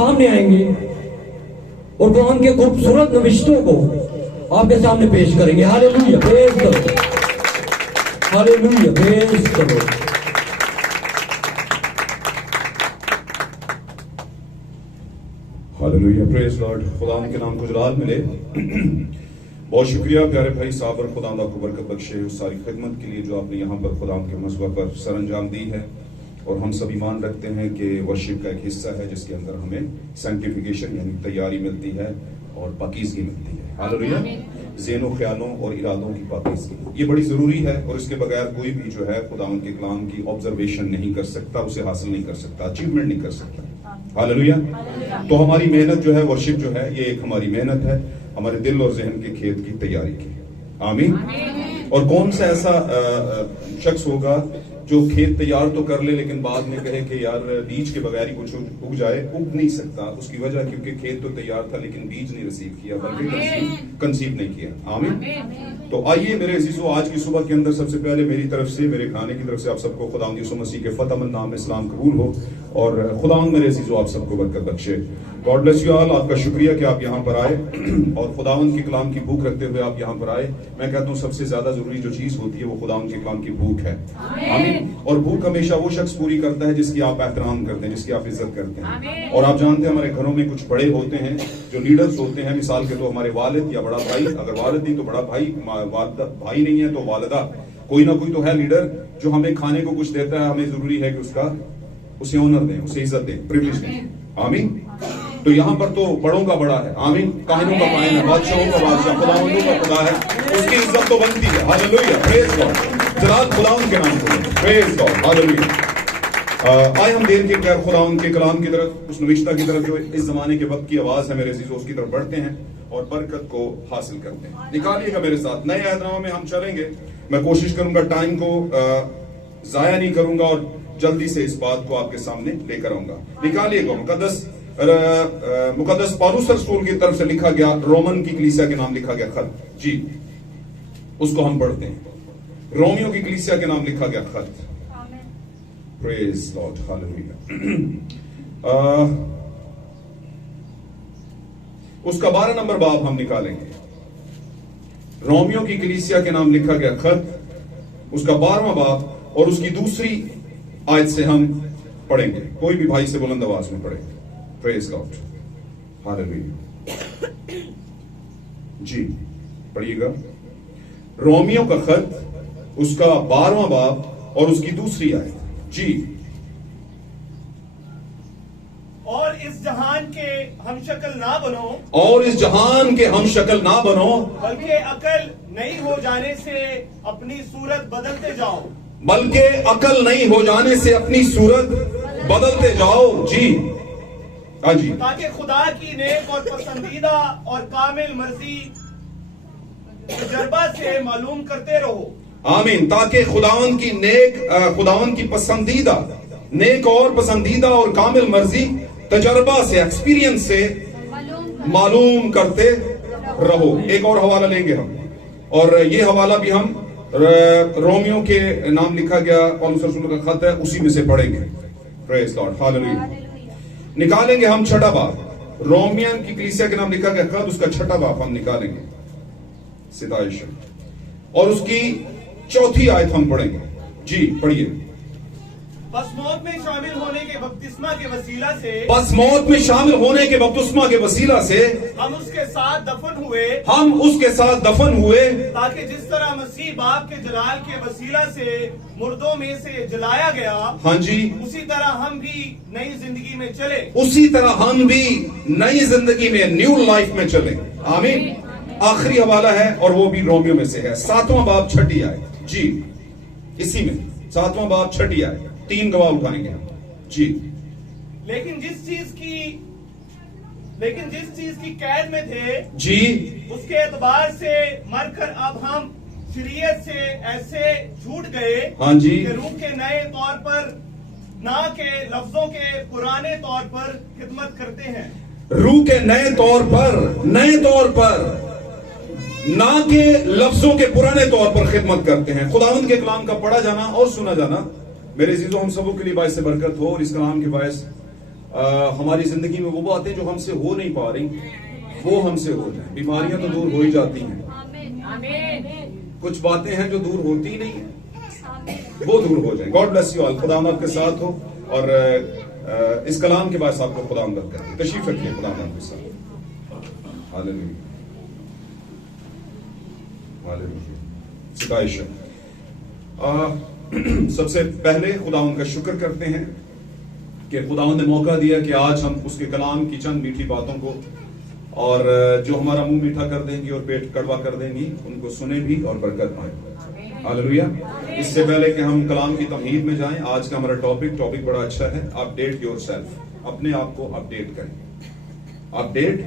सामने आएंगे और कुरान के खूबसूरत नविश्तों को आपके सामने पेश करेंगे। हालेलुया, पेश करो, हालेलुया, पेश करो। Hallelujah, praise Lord. खुदा के नाम को जलाल मिले। बहुत शुक्रिया प्यारे भाई साहब और खुदा आपको बरकत बख्शे उस सारी खिदमत के लिए जो आपने यहाँ पर खुदा के मसवा पर सरअंजाम दी है। और हम सब ईमान रखते हैं कि वर्शिप का एक हिस्सा है जिसके अंदर हमें सैंक्टिफिकेशन यानी तैयारी मिलती है और पाकीज़गी मिलती है। हालेलुया, ज़हनों ख्यालों और इरादों की पाकीज़गी ये बड़ी जरूरी है और इसके बगैर कोई भी जो है खुदा के कलाम की ऑब्जर्वेशन नहीं कर सकता, उसे हासिल नहीं कर सकता, अचीवमेंट नहीं कर सकता। हालेलुया। तो हमारी मेहनत जो है, वर्शिप जो है, ये एक हमारी मेहनत है हमारे दिल और जहन के खेत की तैयारी की। आमीन। और कौन सा ऐसा शख्स होगा जो खेत तैयार तो कर ले लेकिन बाद में कहे कि यार बीज के बगैर ही कुछ उग जाए? उग नहीं सकता। उसकी वजह क्योंकि खेत तो तैयार था लेकिन बीज नहीं रिसीव किया, बल्कि कंसीव नहीं किया। आमीन। तो आइए मेरे अजीजों, आज की सुबह के अंदर सबसे पहले मेरी तरफ से, मेरे खाने की तरफ से आप सबको खुदा यीशु मसीह के फतहमंद नाम में सलाम कबूल हो और खुदा मेरे अजीजों आप सबको बरकत बख्शे। God bless you all. आपका शुक्रिया कि आप यहाँ पर आए और खुदावंद के कलाम की भूख रखते हुए आप यहाँ पर आए। मैं कहता हूँ सबसे ज्यादा जरूरी जो चीज होती है वो खुदावंद के कलाम की भूख है। आमीन। और भूख हमेशा वो शख्स पूरी करता है जिसकी आप एहतराम करते हैं, जिसकी आप इज्जत करते हैं। और आप जानते हैं हमारे घरों में कुछ बड़े होते हैं जो लीडर्स होते हैं। मिसाल के तो हमारे वालिद या बड़ा भाई, अगर वालिद नहीं तो बड़ा भाई, भाई नहीं है तो वालिदा, कोई ना कोई तो है लीडर जो हमें खाने को कुछ देता है। हमें जरूरी है कि उसे ऑनर दें, उसे इज्जत दें, प्रिविलेज दें। आमीन। तो यहाँ पर तो बड़ों का बड़ा है। आमीन। काहिनों का काहिन है, बादशाहों का बादशाह, खुदावंदों का खुदा है, उसकी इज्जत तो बनती है। Hallelujah, praise God. जलाल खुदावंद के नाम को, प्रेज गॉड, हालेलुया। आए हम देर के बगैर खुदावंद के कलाम की तरफ, उस नविश्ता की तरफ जो इस जमाने के वक्त की आवाज है मेरे अजीजों, उसकी तरफ बढ़ते हैं और बरकत को हासिल करते हैं। निकालिएगा मेरे साथ, नए अहदनामा में हम चलेंगे। मैं कोशिश करूंगा टाइम को जाया नहीं करूंगा और जल्दी से इस बात को आपके सामने लेकर आऊंगा। निकालिएगा मुकद्दस पौलुस रसूल की तरफ से लिखा गया, रोमन की कलीसिया के नाम लिखा गया खत, जी उसको हम पढ़ते हैं। रोमियो की कलीसिया के नाम लिखा गया खत। Praise Lord, hallelujah. उसका 12 नंबर बाब हम निकालेंगे। रोमियो की कलीसिया के नाम लिखा गया खत, उसका 12वां बाब और उसकी दूसरी आयत से हम पढ़ेंगे। कोई भी भाई से बुलंद आवाज में पढ़ेंगे। Praise God, hallelujah. जी पढ़िएगा। रोमियो का खत, उसका 12वां बाब और उसकी दूसरी आयत। जी। और इस जहान के हमशक्ल ना बनो, और इस जहान के हमशक्ल ना बनो, बल्कि अकल नहीं हो जाने से अपनी सूरत बदलते जाओ, बल्कि अकल नहीं हो जाने से अपनी सूरत बदलते जाओ। जी हाँ जी। ताकि खुदा की नेक और पसंदीदा और कामिल मर्जी तजर्बा से मालूम करते रहो। आमीन। ताकि खुदावंद की नेक, खुदावंद की पसंदीदा, नेक और पसंदीदा और कामिल मर्जी तजर्बा से, एक्सपीरियंस से मालूम करते रहो। एक और हवाला लेंगे हम, और ये हवाला भी हम रोमियो के नाम लिखा गया पौलुस रसूल का खत है, उसी में से पढ़ेंगे। Praise God, hallelujah. निकालेंगे हम 6ठा बाब। रोमियन की कलीसिया के नाम लिखा गया खत, उसका 6ठा बाब हम निकालेंगे, सिताइश, और उसकी 4थी आयत हम पढ़ेंगे। जी पढ़िए। बस मौत में शामिल होने के बपतिस्मा के वसीला से, बस मौत में शामिल होने के बपतिस्मा के वसीला से हम उसके साथ दफन हुए, हम उसके साथ दफन हुए, ताकि जिस तरह मसीह बाप के जलाल के वसीला से मुर्दों में से जलाया गया, हाँ जी, उसी तरह हम भी नई जिंदगी में चले। उसी तरह हम भी नई जिंदगी में, न्यू लाइफ में चले। आमीन। आखिरी हवाला है और वो भी रोमियो में से है, 7वां बाब 6ठी आयत। जी इसी में 7वां बाब 6ठी आयत, 3 गवाह उठाएंगे हम। जी। लेकिन जिस चीज की कैद में थे, जी, उसके एतबार से मरकर अब हम शरीयत से ऐसे छूट गए, हाँ जी, कि रूह के नए तौर पर, ना के लफ्जों के पुराने तौर पर खिदमत करते हैं। रूह के नए तौर पर ना के लफ्जों के पुराने तौर पर खिदमत करते हैं। खुदावंद के कलाम का पढ़ा जाना और सुना जाना मेरे अजीजों हम सबों के लिए बायस बरकत हो, और इस कलाम के बायस हमारी जिंदगी में वो बातें जो हमसे हो नहीं पा रही वो हमसे हो जाए। बीमारियां तो दूर हो ही जाती हैं, कुछ बातें हैं जो दूर होती ही नहीं है, वो दूर हो जाए। God bless you all. खुदा आपके साथ हो और इस कलाम के बाद आपको खुदा मदद करें। तशरीफ रखिए खुदा आपके साथ। Hallelujah hallelujah. सिताइश। सबसे पहले खुदा उनका शुक्र करते हैं कि खुदा ने मौका दिया कि आज हम उसके कलाम की चंद मीठी बातों को और जो हमारा मुंह मीठा कर देंगी और पेट कड़वा कर देंगी उनको सुने भी और बरकत पाए। हालेलुया। इससे पहले कि हम कलाम की तमहीद में जाएं, आज का हमारा टॉपिक बड़ा अच्छा है। Update yourself. अपने आप को अपडेट करें। Update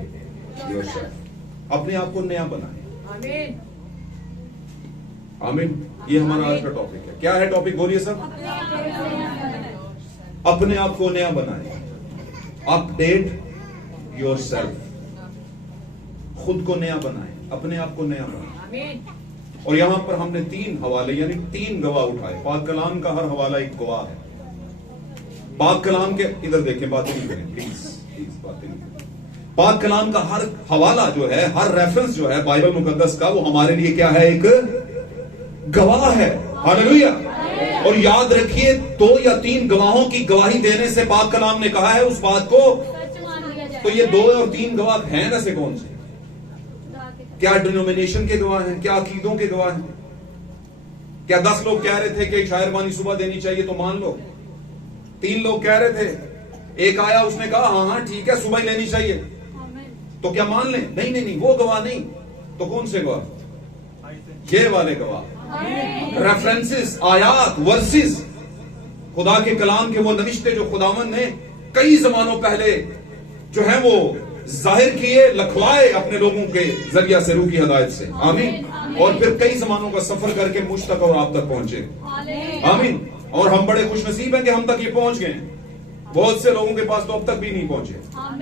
yourself. अपने आप को नया बनाएं। आमीन। ये हमारा आज का टॉपिक है। क्या है टॉपिक? बोलिए सब। अपने आप को नया बनाएं। Update yourself. खुद को नया बनाएं, अपने आप को नया बनाएं। और यहां पर हमने 3 हवाले यानी 3 गवाह उठाए। पाक कलाम का हर हवाला एक गवाह है। पाक कलाम के इधर देखें, बातें नहीं करें प्लीज बातें नहीं करें। पाक कलाम का हर हवाला जो है, हर रेफरेंस जो है बाइबल मुकद्दस का, वो हमारे लिए क्या है? एक गवाह है। हालेलुया। और याद रखिए 2 या 3 गवाहों की गवाही देने से पाक कलाम ने कहा है उस बात को, तो ये 2 और 3 गवाह हैं ना से कौन से? क्या डिनोमिनेशन के गवाह हैं? क्या अकीदों के गवाह हैं? क्या 10 लोग कह रहे थे कि शायरबानी सुबह देनी चाहिए तो मान लो? 3 लोग कह रहे थे, एक आया उसने कहा हाँ ठीक है सुबह ही लेनी चाहिए, तो क्या मान लें? नहीं नहीं नहीं, वो गवाह नहीं। तो कौन से गवाह? ये वाले गवाह। रेफरेंसेस, आयात, वर्सेस, खुदा के कलाम के वो नविश्ते जो खुदावन ने कई जमानों पहले जो है वो जाहिर किए, लखवाए अपने लोगों के जरिया से, रूह की हदायत से। आमीन। और फिर कई जमानों का सफर करके मुझ तक और आप तक पहुंचे। आमीन। और हम बड़े खुश नसीब हैं कि हम तक ये पहुंच गए। बहुत से लोगों के पास तो अब तक भी नहीं पहुंचे।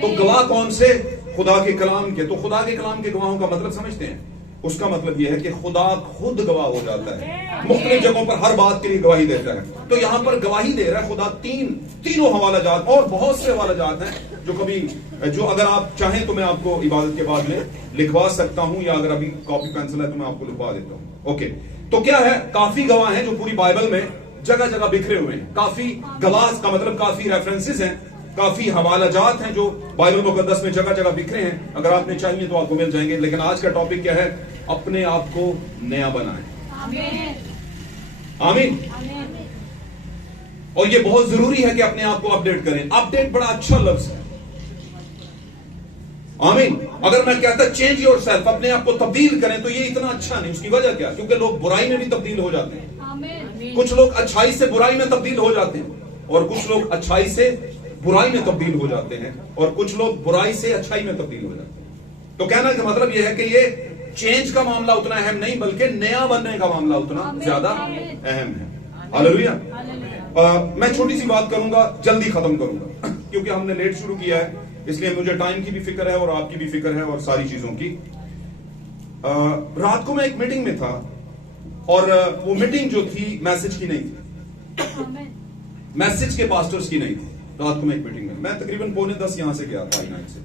तो गवाह कौन से? खुदा के कलाम के। तो खुदा के कलाम के गवाहों का मतलब समझते हैं? उसका मतलब यह है कि खुदा खुद गवाह हो जाता है, मुख्तलिफ जगहों पर हर बात के लिए गवाही देता है। तो यहां पर गवाही दे रहा है खुदा तीनों हवाला जात, और बहुत से हवाला जात हैं जो अगर आप चाहें तो मैं आपको इबादत के बाद में लिखवा सकता हूं, या अगर अभी कॉपी पेंसिल है तो मैं आपको लिखवा देता हूं। ओके। तो क्या है? काफी गवाह हैं जो पूरी बाइबल में जगह जगह बिखरे हुए हैं। काफी गवाह का मतलब काफी रेफरेंसेस हैं, काफी हवाला जात हैं जो बाइबल मुकद्दस में जगह जगह बिखरे हैं। अगर आपने चाहिए तो आपको मिल जाएंगे। लेकिन आज का टॉपिक क्या है? अपने आप को नया बनाएं। आमीन। और ये बहुत जरूरी है कि अपने आप को अपडेट करें। अपडेट बड़ा अच्छा लफ्ज है। आमीन। अगर मैं कहता चेंज योरसेल्फ, अपने आप को तब्दील करें, तो ये इतना अच्छा नहीं। उसकी वजह क्या? क्योंकि लोग बुराई में भी तब्दील हो जाते हैं। कुछ लोग अच्छाई से बुराई में तब्दील हो जाते हैं, और कुछ लोग अच्छाई से बुराई में तब्दील हो जाते हैं, और कुछ लोग बुराई से अच्छाई में तब्दील हो जाते हैं। तो कहना का मतलब यह है कि ये चेंज का मामला उतना अहम नहीं, बल्कि नया बनने का मामला उतना ज्यादा अहम है। हालेलुया। मैं छोटी सी बात करूंगा, जल्दी खत्म करूंगा क्योंकि हमने लेट शुरू किया है, इसलिए मुझे टाइम की भी फिक्र है और आपकी भी फिक्र है और सारी चीजों की। रात को मैं एक मीटिंग में था, और वो मीटिंग जो थी मैसेज की नहीं थी, मैसेज के पास्टर्स की नहीं थी। रात को मैं एक मीटिंग में, मैं तकरीबन 9:45 यहां से गया था I9 से,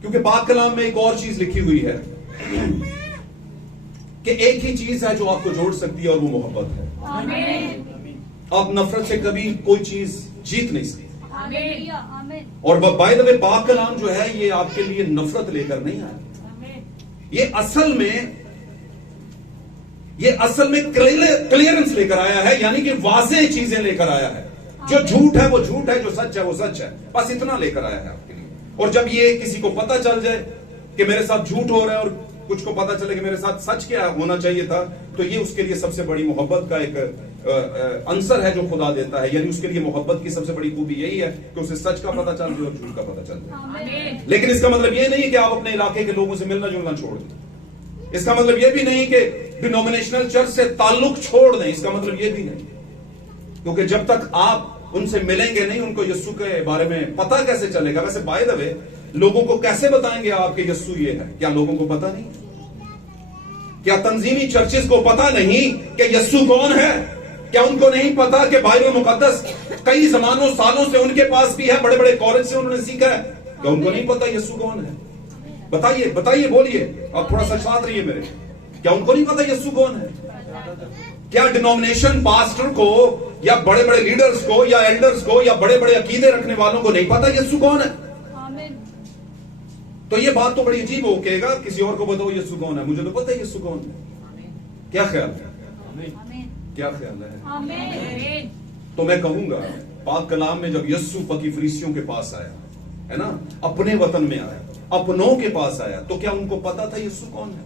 क्योंकि पाक कलाम में एक और चीज लिखी हुई है कि एक ही चीज है जो आपको जोड़ सकती है, और वो मोहब्बत है। आप नफरत से कभी कोई चीज जीत नहीं सकते। और बाय द वे पाक कलाम जो है ये आपके लिए नफरत लेकर नहीं आया, ये असल में क्लियरेंस लेकर आया है, यानी कि वाज़ेह चीजें लेकर आया है। जो झूठ है वो झूठ है, जो सच है वो सच है, बस इतना लेकर आया है आपके लिए। और जब ये किसी को पता चल जाए कि मेरे साथ झूठ हो रहा है, और कुछ को पता चले कि मेरे साथ सच क्या होना चाहिए था, तो ये उसके लिए सबसे बड़ी मोहब्बत का एक आंसर है जो खुदा देता है। यानी उसके लिए मोहब्बत की सबसे बड़ी खूबी यही है कि उसे सच का पता चल जाए और झूठ का पता चल जाए। लेकिन इसका मतलब ये नहीं कि आप अपने इलाके के लोगों से मिलना जुलना छोड़ दें। इसका मतलब ये भी नहीं कि डिनोमिनेशनल चर्च से ताल्लुक छोड़ दें। इसका मतलब ये भी नहीं, क्योंकि जब तक आप उनसे मिलेंगे नहीं, उनको यस्सु के बारे में पता कैसे चलेगा? वैसे बाय द वे लोगों को कैसे बताएंगे आप कि यस्सु ये है? क्या लोगों को पता नहीं? क्या तंजीमी चर्चेस को पता नहीं कि यस्सु कौन है? क्या उनको नहीं पता कि बाइबल मुकद्दस कई जमानों सालों से उनके पास भी है, बड़े बड़े कॉलेज से उन्होंने सीखा है? क्या उनको नहीं पता यीशु कौन है? बताइए बताइए, बोलिए, आप थोड़ा सा साथ रहिए मेरे। क्या उनको नहीं पता यीशु कौन है? क्या डिनोमिनेशन पास्टर को या बड़े बड़े लीडर्स को या एल्डर्स को या बड़े बड़े अकीदे रखने वालों को नहीं पता यीशु कौन है? तो ये बात तो बड़ी अजीब हो कहेगा, किसी और को बताओ यीशु कौन है, मुझे तो पता है यीशु कौन है। क्या ख्याल है? क्या ख्याल है? तो मैं कहूंगा पाक कलाम में जब यीशु पकी फरीसियों के पास आया, है ना, अपने वतन में आया, अपनों के पास आया, तो क्या उनको पता था यीशु कौन है?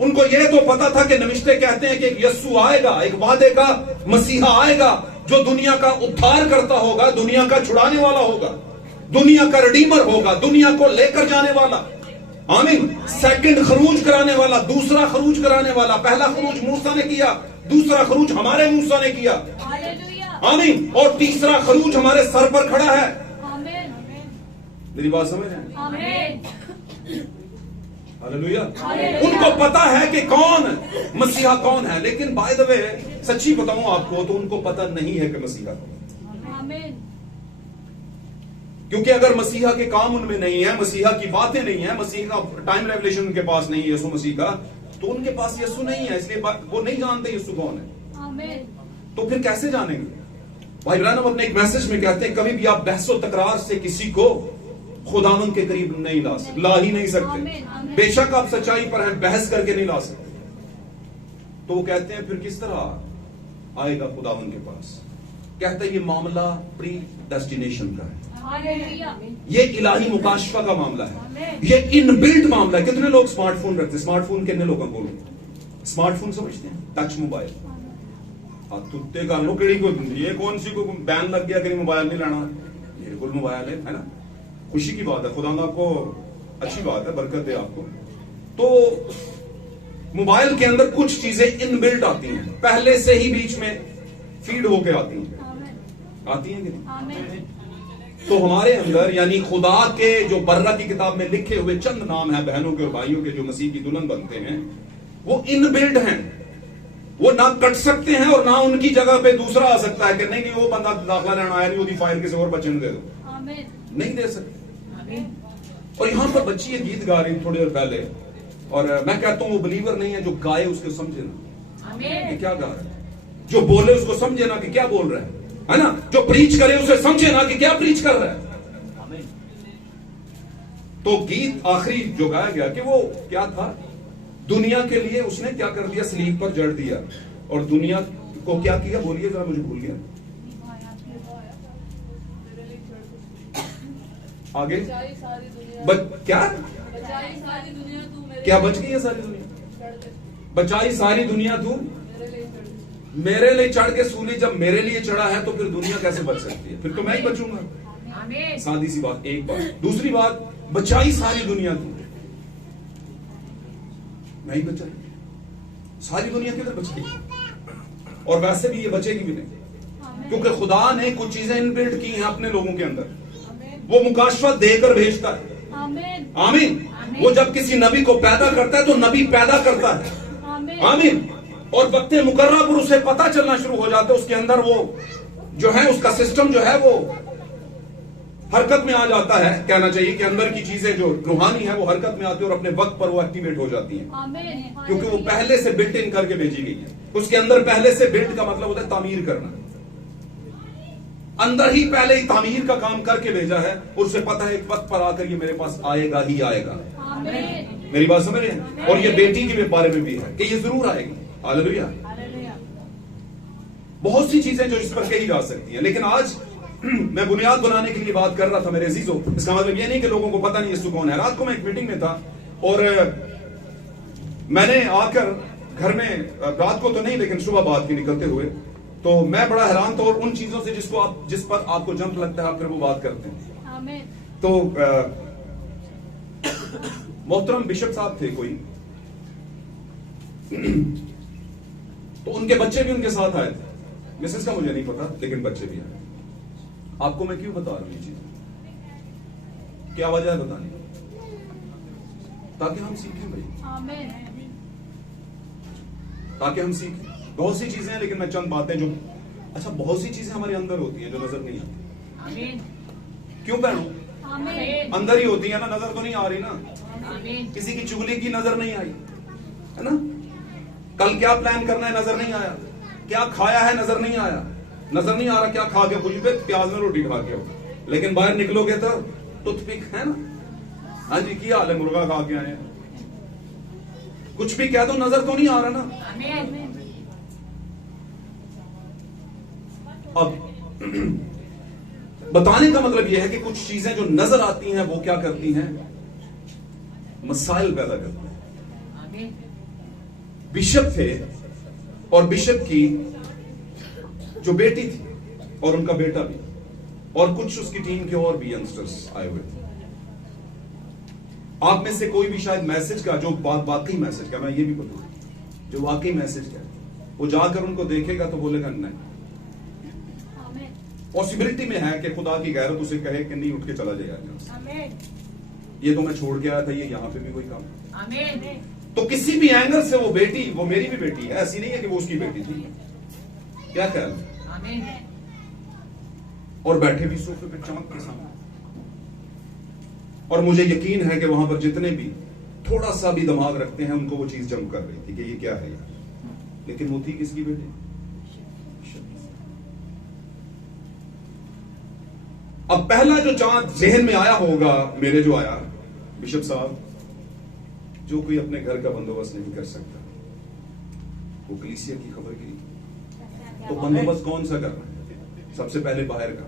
उनको यह तो पता था कि नविश्ते कहते हैं कि एक यीशु आएगा, एक वादे का मसीहा आएगा जो दुनिया का उद्धार करता होगा, दुनिया का छुड़ाने वाला होगा, दुनिया का रिडीमर होगा, दुनिया को लेकर जाने वाला। आमीन। सेकंड खरूज कराने वाला, दूसरा खरूज कराने वाला। पहला खरूज मूसा ने किया, दूसरा खरूज हमारे मूसा ने किया। आमीन। और तीसरा खरूज हमारे सर पर खड़ा है। मेरी बात समझ रहे हैं? हालेलुया। उनको पता है कि कौन मसीहा कौन है, लेकिन बाय द वे सच्ची बताऊं आपको तो उनको पता नहीं है कि मसीहा कौन है। क्योंकि अगर मसीहा के काम उनमें नहीं है, मसीहा की बातें नहीं है, मसीहा का टाइम रेवलेशन उनके पास नहीं है यीशु मसीह का, तो उनके पास यीशु नहीं है, इसलिए वो नहीं जानते यीशु कौन है। तो फिर कैसे जानेंगे? भाई ब्रानम अपने एक मैसेज में कहते हैं, कभी भी आप बहसो तकरार से किसी को खुदावंद के करीब नहीं ला ही नहीं सकते। बेशक आप सच्चाई पर हैं, बहस करके नहीं ला सकते। तो वो कहते हैं फिर किस तरह आएगा खुदावंद के पास? कहते हैं ये मामला प्री डेस्टिनेशन का है, ये इलाही मुकाशफा का मामला है, ये इनबिल्ट मामला है। कितने लोग स्मार्टफोन रखते हैं? स्मार्टफोन कितने लोगों को स्मार्टफोन समझते हैं? Touch mobile. तुत्ते का लो केड़ी को ये कौन सी को बैन लग गया कि मोबाइल नहीं लाना? बिल्कुल मोबाइल है ना? खुशी की बात है, खुदा आपको अच्छी बात है, बरकत दे आपको। तो मोबाइल के अंदर कुछ चीजें इनबिल्ट आती हैं, पहले से ही बीच में फीड होके आती हैं कि नहीं? तो हमारे अंदर यानी खुदा के जो बर्रा की किताब में लिखे हुए चंद नाम है बहनों के और भाइयों के जो मसीह की दुल्हन बनते हैं, वो इनबिल्ट हैं। वो ना कट सकते हैं और ना उनकी जगह पे दूसरा आ सकता है कि नहीं वो बंदा दाखला लेना आया नहीं, वो फायर किसी और बच्चे ने दे दो, नहीं दे सकते। और यहां पर बच्ची ये गीत गा रही थोड़ी देर पहले, और मैं कहता हूं वो बिलीवर नहीं है, जो गाए उसको समझे ना कि क्या गा रहा है, जो बोले उसको समझे ना कि क्या बोल रहा है ना, जो प्रीच करे उसे समझे ना कि क्या प्रीच कर रहा है। तो गीत आखिरी जो गाया गया कि वो क्या था, दुनिया के लिए उसने क्या कर दिया, सलीब पर जड़ दिया, और दुनिया को क्या किया, बोलिए जरा, मुझे भूल गया आगे। क्या क्या बच गई है सारी दुनिया? बचाई सारी दुनिया तू मेरे लिए चढ़ के सूली, जब मेरे लिए चढ़ा है तो फिर दुनिया कैसे बच सकती है? फिर तो मैं ही बचूंगा। सादी सी बात, एक बात। दूसरी बात, बचाई सारी दुनिया तू, मैं ही बचा, सारी दुनिया किधर बच गई? और वैसे भी ये बचेगी भी नहीं, क्योंकि खुदा ने कुछ चीजें इनबिल्ट की हैं अपने लोगों के अंदर। वो मुकाशफा देकर भेजता है। आमीन। वो जब किसी नबी को पैदा करता है तो नबी पैदा करता है। आमीन। और वक्त मुकर्रा पर उसे पता चलना शुरू हो जाता है, उसके अंदर वो जो है उसका सिस्टम जो है वो हरकत में आ जाता है। कहना चाहिए कि अंदर की चीजें जो रूहानी है वो हरकत में आती है और अपने वक्त पर वो एक्टिवेट हो जाती है, क्योंकि वो पहले से बिल्ट इन करके भेजी गई है। उसके अंदर पहले से बिल्ट का मतलब होता है तामीर करना, अंदर ही पहले ही तामीर का काम करके भेजा है, और उसे पता है एक वक्त पर आकर ये मेरे पास आएगा ही आएगा। मेरी बात समझ रहे हैं? और ये बेटी के बारे में भी है कि ये जरूर आएगी। हालेलुया। बहुत सी चीजें जो इस पर कही जा सकती हैं, लेकिन आज मैं बुनियाद बनाने के लिए बात कर रहा था मेरे अजीजों। इसका मतलब ये नहीं कि लोगों को पता नहीं यीशु कौन है। रात को मैं एक मीटिंग में था और मैंने आकर घर में, रात को तो नहीं लेकिन सुबह बात की निकलते हुए, तो मैं बड़ा हैरान था और उन चीजों से जिस पर आपको जंप लगता है आप फिर वो बात करते हैं। तो मोहतरम बिशप साहब थे कोई, तो उनके बच्चे भी उनके साथ आए थे। मिसेस का मुझे नहीं पता, लेकिन बच्चे भी आए। आपको मैं क्यों बता रहा हूं ये चीज, क्या वजह है बताने, ताकि हम सीखें भाई। ताकि हम सीखें। बहुत सी चीजें हैं, लेकिन मैं चंद बातें जो अच्छा बहुत सी चीजें हमारे अंदर होती हैं जो नजर नहीं आती। आमीन। क्यों बहनों? आमीन। अंदर ही होती है ना, नजर तो नहीं आ रही ना। आमीन। किसी की चुगली की नजर नहीं आई है ना, कल क्या प्लान करना है नजर नहीं आया, क्या खाया है नजर नहीं आया, नजर नहीं आ रहा क्या खा के खुश पे प्याज में रोटी खा के हो, लेकिन बाहर निकलोगे तो टूथपिक है ना, हाँ जी क्या हाल है, मुर्गा खा के आए हैं, कुछ भी कह दो नजर तो नहीं आ रहा ना। आमीन। अब बताने का मतलब यह है कि कुछ चीजें जो नजर आती हैं वो क्या करती हैं, मसाइल पैदा करती हैं। आमीन। बिशप थे और बिशप की जो बेटी थी और उनका बेटा भी और कुछ उसकी टीम के और भी यंगस्टर्स आए हुए थे। आप में से कोई भी शायद मैसेज का जो वाकई मैसेज का, मैं ये भी बोलूंगा, जो वाकई मैसेज का वो जाकर उनको देखेगा तो बोलेगा नहीं। पॉसिबिलिटी में है कि खुदा की गैरत उसे कहे कि नहीं उठ के चला जाएगा, आमीन। ये तो मैं छोड़ के आया था, ये यहां पे भी कोई काम। आमीन। तो किसी भी एंगल से वो बेटी, वो मेरी भी बेटी है, ऐसी नहीं है कि वो उसकी बेटी थी। क्या ख्याल है? आमीन। और बैठे भी सोफे पे चांद के सामने, और मुझे यकीन है कि वहां पर जितने भी थोड़ा सा भी दिमाग रखते हैं उनको वो चीज जम कर रही थी कि ये क्या है यार, लेकिन वो थी किसकी बेटी? अब पहला जो चांद जहन में आया होगा मेरे, जो आया, बिशप साहब, जो कोई अपने घर का बंदोबस्त नहीं कर सकता वो कलीसिया की खबर गिरी, तो बंदोबस्त कौन सा करना है? सबसे पहले बाहर का,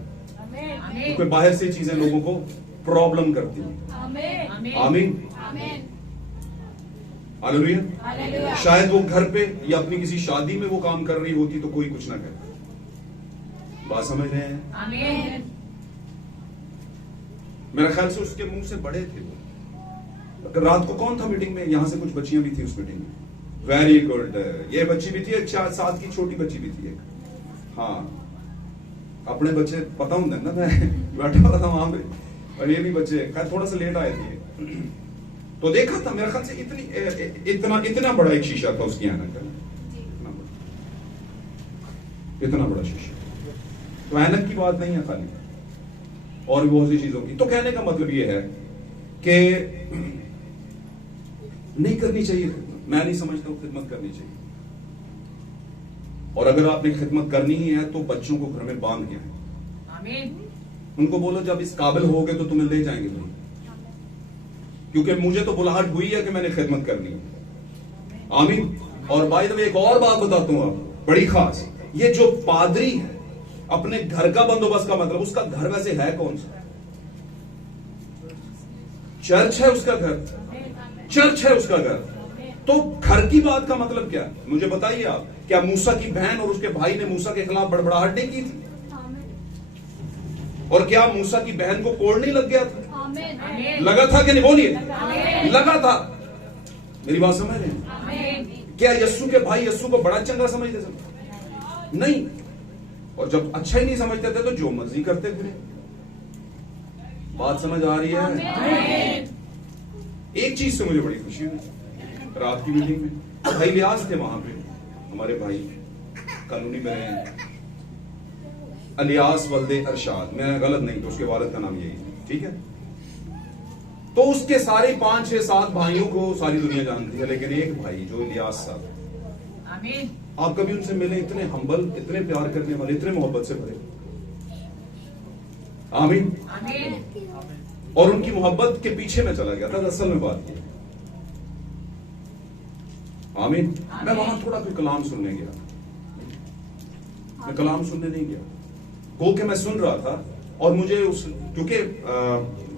आमीन। क्योंकि बाहर से चीजें लोगों को प्रॉब्लम करती हैं। आमीन। आमीन, हालेलुया। शायद वो घर पे या अपनी किसी शादी में वो काम कर रही होती तो कोई कुछ ना कहता। बात समझ रहे हैं? आमीन। मेरे ख्याल से उसके मुंह से बड़े थे वो। रात को कौन था मीटिंग में? यहां से कुछ बच्चियां भी थी उस मीटिंग में। वेरी गुड, ये बच्ची भी थी, एक 4 साल की छोटी बच्ची भी थी एक। हाँ, अपने बच्चे पता होंगे ना, मैं बैठा हुआ था वहां पे, और ये भी बच्चे खैर थोड़ा सा लेट आए थे, तो देखा था मेरे ख्याल से इतना बड़ा एक शीशा था उसकी ऐनक का, इतना बड़ा शीशा। तो ऐनक की बात नहीं है खाली, और भी बहुत सी चीजों की। तो कहने का मतलब ये है कि नहीं करनी चाहिए खिदमत, मैं नहीं समझता हूं खिदमत करनी चाहिए, और अगर आपने खिदमत करनी ही है तो बच्चों को घर में बांध के आए, आमीन। उनको बोलो जब इस काबिल हो गए तो तुम्हें ले जाएंगे तुम, क्योंकि मुझे तो बुलाहट हुई है कि मैंने खिदमत करनी है। आमीन। और बाय द वे एक और बात बताता हूं आपको बड़ी खास, ये जो पादरी है अपने घर का बंदोबस्त का मतलब, उसका घर वैसे है कौन सा? चर्च है उसका घर, चर्च है उसका घर। तो घर की बात का मतलब क्या? मुझे बताइए आप, क्या मूसा की बहन और उसके भाई ने मूसा के खिलाफ बड़बड़ाहट नहीं की थी? और क्या मूसा की बहन को कोड़ नहीं लग गया था? आमीन। लगा था कि नहीं? बोलिए, आमीन। लगा था। मेरी बात समझ रहे हैं? आमीन। क्या यस्सु के भाई यस्सु को बड़ा चंगा समझते थे? नहीं। और जब अच्छा ही नहीं समझते थे तो जो मर्जी करते फिरे। बात समझ आ रही है? आमीन। एक चीज से मुझे बड़ी खुशी हुई, रात की मीटिंग में भाई लियाज थे वहां पे, हमारे भाई कानूनी में रहे, अलियास वल्दे अरशाद, मैं गलत नहीं तो उसके वालिद का नाम यही है, ठीक है। तो उसके सारे 5, 6, 7 भाइयों को सारी दुनिया जानती है, लेकिन एक भाई जो इलियास साहब, आमीन। आप कभी उनसे मिले? इतने हम्बल, इतने प्यार करने वाले, इतने मोहब्बत से भरे। आमीन। आमीन। और उनकी मोहब्बत के पीछे मैं चला गया था, असल में बात ये। आमीन। मैं वहां थोड़ा कोई कलाम सुनने गया, मैं कलाम सुनने नहीं गया, गो के मैं सुन रहा था, और मुझे उस, क्योंकि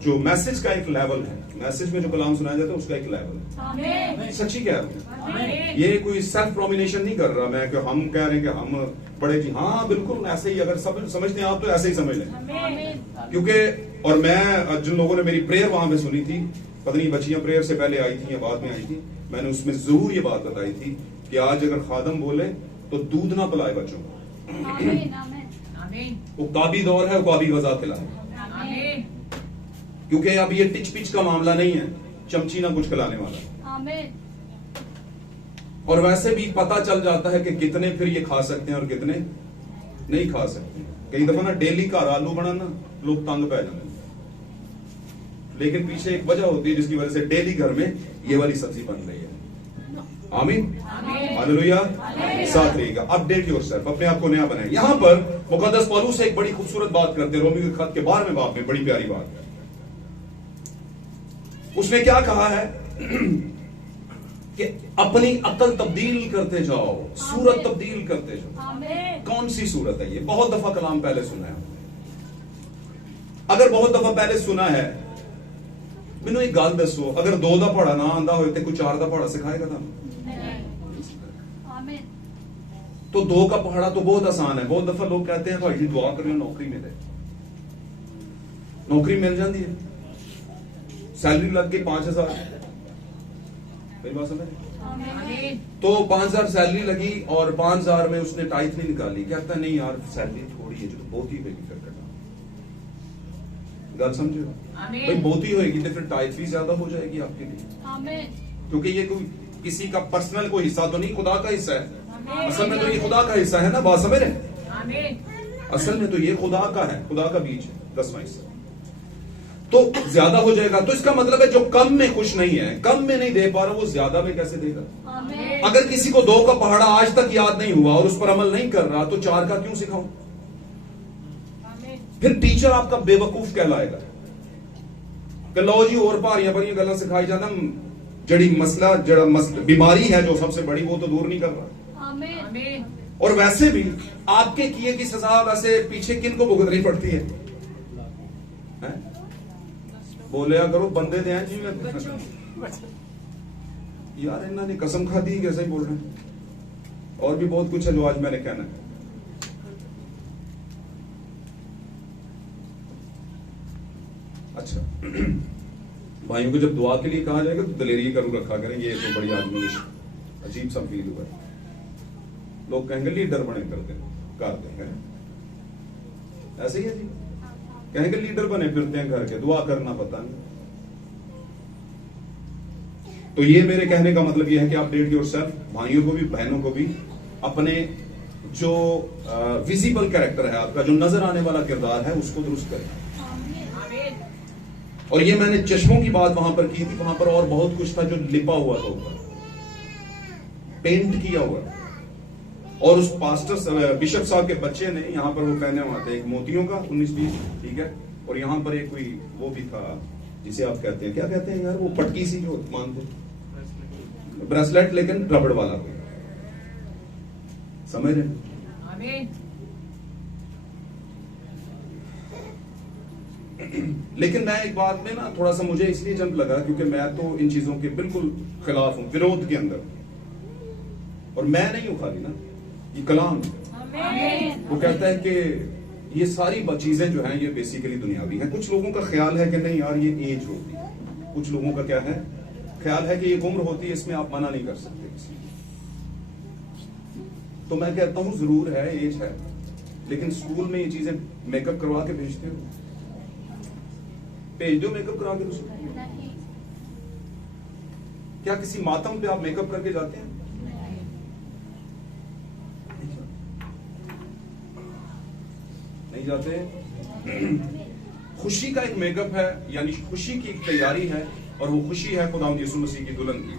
जो मैसेज का एक लेवल है, मैसेज में जो कलाम सुनाया जाता है उसका एक लेवल है। आमीन। सच्ची कह रहा हूं, आमीन। ये कोई सेल्फ प्रोमिनेशन नहीं कर रहा मैं कि हम कह रहे हैं कि हम बड़े जी, हाँ बिल्कुल ऐसे ही, अगर सब समझते हैं आप तो ऐसे ही समझ लें। आमीन। क्योंकि और मैं जिन लोगों ने मेरी प्रेयर वहां पे सुनी थी, पता नहीं बच्चियां प्रेयर से पहले आई थी या बाद में आई थी, मैंने उसमें जरूर ये बात बताई थी कि आज अगर खादम बोले तो दूध ना पिलाए बच्चों को। आमीन। वो काबी दौर है, वो काबी वजा खिलाए, आमीन। क्योंकि अब ये टिच पिच का मामला नहीं है, चमची ना कुछ खिलाने वाला। आमीन। और वैसे भी पता चल जाता है कि कितने फिर ये खा सकते हैं और कितने नहीं खा सकते। कई दफा ना डेली घर आलू बनाना लोग तंग पै जाते हैं, लेकिन पीछे एक वजह होती है जिसकी वजह से डेली घर में ये वाली सब्जी बन रही है। आमीन, हालेलुया। साथ रहेगा। अपडेट योरसेल्फ, अपने आप को नया बनाए। यहां पर मुकद्दस पौलुस से एक बड़ी खूबसूरत बात करते हैं, रोमी के खत के 12वें बाब में, बड़ी प्यारी बात है। उसने क्या कहा है कि अपनी अकल तब्दील करते जाओ, सूरत तब्दील करते जाओ। कौन सी सूरत है ये? बहुत दफा कलाम पहले सुना है। अगर बहुत दफा पहले सुना है, मैनू एक गल दसो, अगर 2 दा पढ़ा ना आंदा होए ते कोई 4 दा पढ़ा सिखाएगा था? तो 2 का पढ़ा तो बहुत आसान है। बहुत दफा लोग कहते हैं भाई जी दुआ करो नौकरी मिले। नौकरी मिल जाती है, सैलरी लग गई 5000, मेरी बात समझ? आमीन। तो 5000 सैलरी लगी और 5000 में उसने टाइथ नहीं निकाली। कहता नहीं यार सैलरी थोड़ी है, जो बहुत ही होगी फिर करना। गल समझो भाई, बहुत ही होगी तो फिर टाइथ भी ज्यादा हो जाएगी आपके लिए, क्योंकि ये कोई किसी का पर्सनल कोई हिस्सा तो नहीं, खुदा का हिस्सा है। असल में तो ये खुदा का हिस्सा है ना, बात समझ रहे? आमीन। असल में तो ये खुदा का है, खुदा का बीज है, 10वां हिस्सा। तो ज्यादा हो जाएगा। तो इसका मतलब है जो कम में खुश नहीं है, कम में नहीं दे पा रहा, वो ज्यादा में कैसे देगा? अगर किसी को 2 का पहाड़ा आज तक याद नहीं हुआ और उस पर अमल नहीं कर रहा, तो 4 का क्यों सिखाऊं? फिर टीचर आपका बेवकूफ कहलाएगा कि लो जी और भारियां भरियां गल्लां सिखाई जाना, जड़ी मसला जड़ा बीमारी है जो सबसे बड़ी, वो तो दूर नहीं कर रहा। आमीन। और वैसे भी आपके किए की सजा वैसे पीछे किन को भुगतनी पड़ती है? बोलिया करो बंदे दे जी यार, इन्होंने कसम खाती कैसे ही बोल रहे हैं। और भी बहुत कुछ है जो आज मैंने कहना है। अच्छा भाइयों को जब दुआ के लिए कहा जाएगा तो दलेरी करूं रखा करें, ये तो बड़ी आदमी अजीब सा फील हुआ है। लोग कहेंगे लीडर बने करते हैं, ऐसे ही है जी, कहेंगे लीडर बने फिरते हैं घर के, दुआ करना पता नहीं। तो ये मेरे कहने का मतलब ये है कि आप अपडेट योरसेल्फ, भाइयों को भी बहनों को भी, अपने जो विजिबल कैरेक्टर है आपका, जो नजर आने वाला किरदार है, उसको दुरुस्त करें। और ये मैंने चश्मों की बात वहां पर की थी, वहां पर और बहुत कुछ था जो लिपा हुआ था ऊपर, पेंट किया हुआ। और उस पास्टर बिशप साहब के बच्चे ने यहाँ पर वो पहने हुआ था एक मोतियों का 19-20, ठीक है, और यहाँ पर एक कोई वो भी था जिसे आप कहते हैं, क्या कहते हैं यार, वो पटकी सी जो मानते, ब्रेसलेट लेकिन रबड़ वाला कोई, समझ रहे? आमीन। लेकिन मैं एक बात में ना थोड़ा सा मुझे इसलिए जंप लगा क्योंकि मैं तो इन चीजों के बिल्कुल खिलाफ हूं, विरोध के अंदर। और मैं नहीं हूं खाली ना, ये कलाम आमीन। वो कहता है कि ये सारी चीजें जो हैं ये बेसिकली दुनियावी हैं। कुछ लोगों का ख्याल है कि नहीं यार ये एज होती है, कुछ लोगों का क्या है, ख्याल है कि ये उम्र होती है, इसमें आप मना नहीं कर सकते किसी को। तो मैं कहता हूं जरूर है, एज है, लेकिन स्कूल में ये चीजें मेकअप करवा के भेजते हो, भेज दो मेकअप करा के उसको। क्या किसी मातम पे आप मेकअप करके जाते हैं? नहीं जाते। खुशी का एक मेकअप है, यानी खुशी की एक तैयारी है, और वो खुशी है खुदावंद यीशु मसीह की दुल्हन की।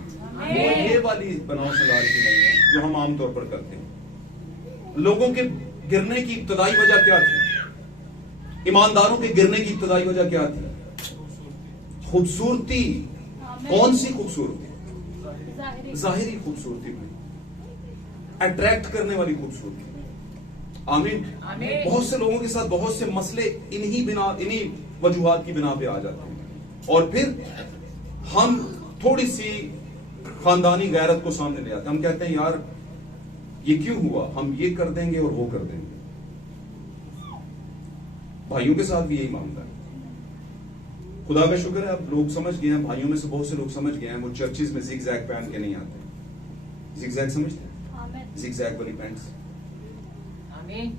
वो ये वाली बनाओ श्रृंगार की नहीं है जो हम आमतौर पर करते हैं। लोगों के गिरने की इब्तदाई वजह क्या थी? ईमानदारों के गिरने की इब्तदाई वजह क्या थी? खूबसूरती। कौन सी खूबसूरती? जाहिरी खूबसूरती में, अट्रैक्ट करने वाली खूबसूरती। आमीन। बहुत से लोगों के साथ बहुत से मसले इन्हीं वजूहात की बिना पे आ जाते हैं, और फिर हम थोड़ी सी खानदानी गैरत को सामने ले आते हैं। हम कहते हैं यार ये क्यों हुआ, हम ये कर देंगे और वो कर देंगे। भाइयों के साथ भी यही मामला है। खुदा का शुक्र है अब लोग समझ गए हैं, भाइयों में से बहुत से लोग समझ गए हैं, वो चर्चिज में जिग-जैग पहन के नहीं आते। जिग-जैग समझते हैं? जिग-जैग वाली पैंट्स। आमीन।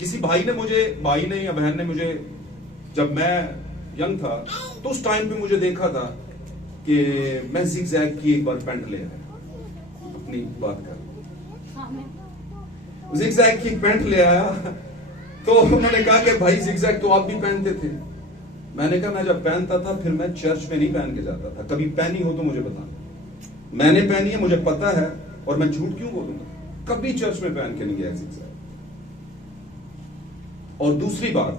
किसी भाई ने या बहन ने मुझे, जब मैं यंग था तो उस टाइम पे मुझे देखा था कि मैं जिगजैग की एक बार पैंट ले आया, अपनी बात कर, जिगजैग की पैंट ले आया, तो उन्होंने कहा कि भाई जिगजैग तो आप भी पहनते थे। मैंने कहा मैं जब पहनता था फिर मैं चर्च में नहीं पहन के जाता था, कभी पहनी हो तो मुझे बताना। मैंने पहनी है, मुझे पता है, और मैं झूठ क्यों बोलूंगा, कभी चर्च में पहन के नहीं गया जिगजैग। और दूसरी बात,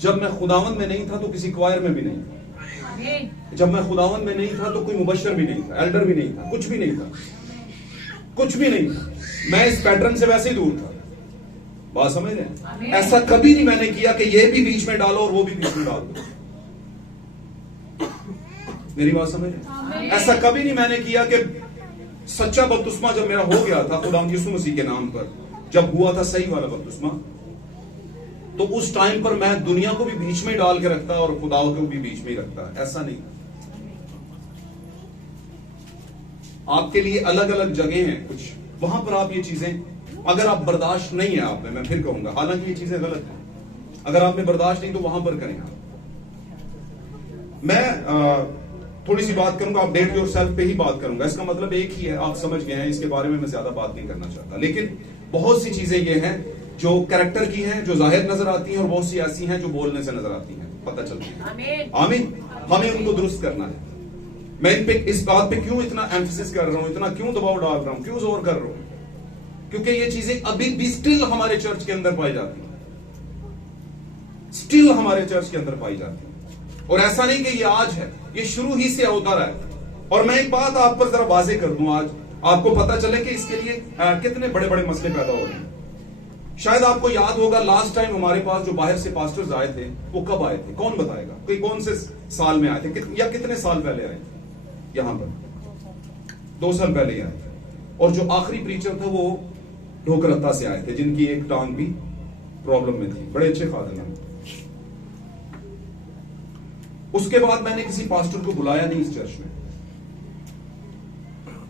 जब मैं खुदावंद में नहीं था तो किसी क्वायर में भी नहीं था, आमीन। जब मैं खुदावंद में नहीं था तो कोई मुबशर भी नहीं था, एल्डर भी नहीं था, कुछ भी नहीं था, कुछ भी नहीं था। मैं इस पैटर्न से वैसे ही दूर था। बात समझ रहे हैं? आमीन। ऐसा कभी नहीं मैंने किया कि ये भी बीच में डालो और वो भी बीच में डाल दो। मेरी बात समझ रहे हैं? आमीन। ऐसा कभी नहीं मैंने किया कि सच्चा बपतिस्मा जब मेरा हो गया था खुदा यीशु मसीह के नाम पर, जब हुआ था सही वाला बपतिस्मा, तो उस टाइम पर मैं दुनिया को भी बीच में डाल के रखता और खुदा को भी बीच में ही रखता। ऐसा नहीं, आपके लिए अलग अलग जगह हैं कुछ, वहां पर आप ये चीजें, अगर आप बर्दाश्त नहीं है आप में, मैं फिर कहूंगा, हालांकि ये चीजें गलत हैं, अगर आप में बर्दाश्त नहीं तो वहां पर करें आप। मैं थोड़ी सी बात करूंगा, अपडेट योरसेल्फ पे ही बात करूंगा। इसका मतलब एक ही है, आप समझ गए हैं, इसके बारे में मैं ज्यादा बात नहीं करना चाहता। लेकिन बहुत सी चीजें ये हैं जो कैरेक्टर की हैं, जो जाहिर नजर आती हैं, और बहुत सी ऐसी हैं जो बोलने से नजर आती हैं, पता चलती है। आमीन। आमीन। हमें उनको दुरुस्त करना है। मैं इन पे, इस बात पे क्यों इतना एम्फेसिस कर रहा हूं, इतना क्यों दबाव डाल रहा हूं, क्यों जोर कर रहा हूं, क्योंकि ये चीजें अभी भी स्टिल हमारे चर्च के अंदर पाई जाती हैं, स्टिल हमारे चर्च के अंदर पाई जाती है। और ऐसा नहीं कि ये आज है, ये शुरू ही से होता रहा है। और मैं एक बात आप पर जरा वाज़ेह कर दूं, आज आपको पता चले कि इसके लिए कितने बड़े बड़े मसले पैदा हो रहे हैं। शायद आपको याद होगा, लास्ट टाइम हमारे पास जो बाहर से पास्टर्स आए थे, वो कब आए थे, कौन बताएगा? कोई कौन से साल में आए थे, या कितने साल पहले आए थे? यहां पर 2 साल पहले ही आए थे। और जो आखिरी प्रीचर था वो ढोकरत्ता से आए थे, जिनकी एक टांग भी प्रॉब्लम में थी, बड़े अच्छे फादर हैं। उसके बाद मैंने किसी पास्टर को बुलाया नहीं इस चर्च में।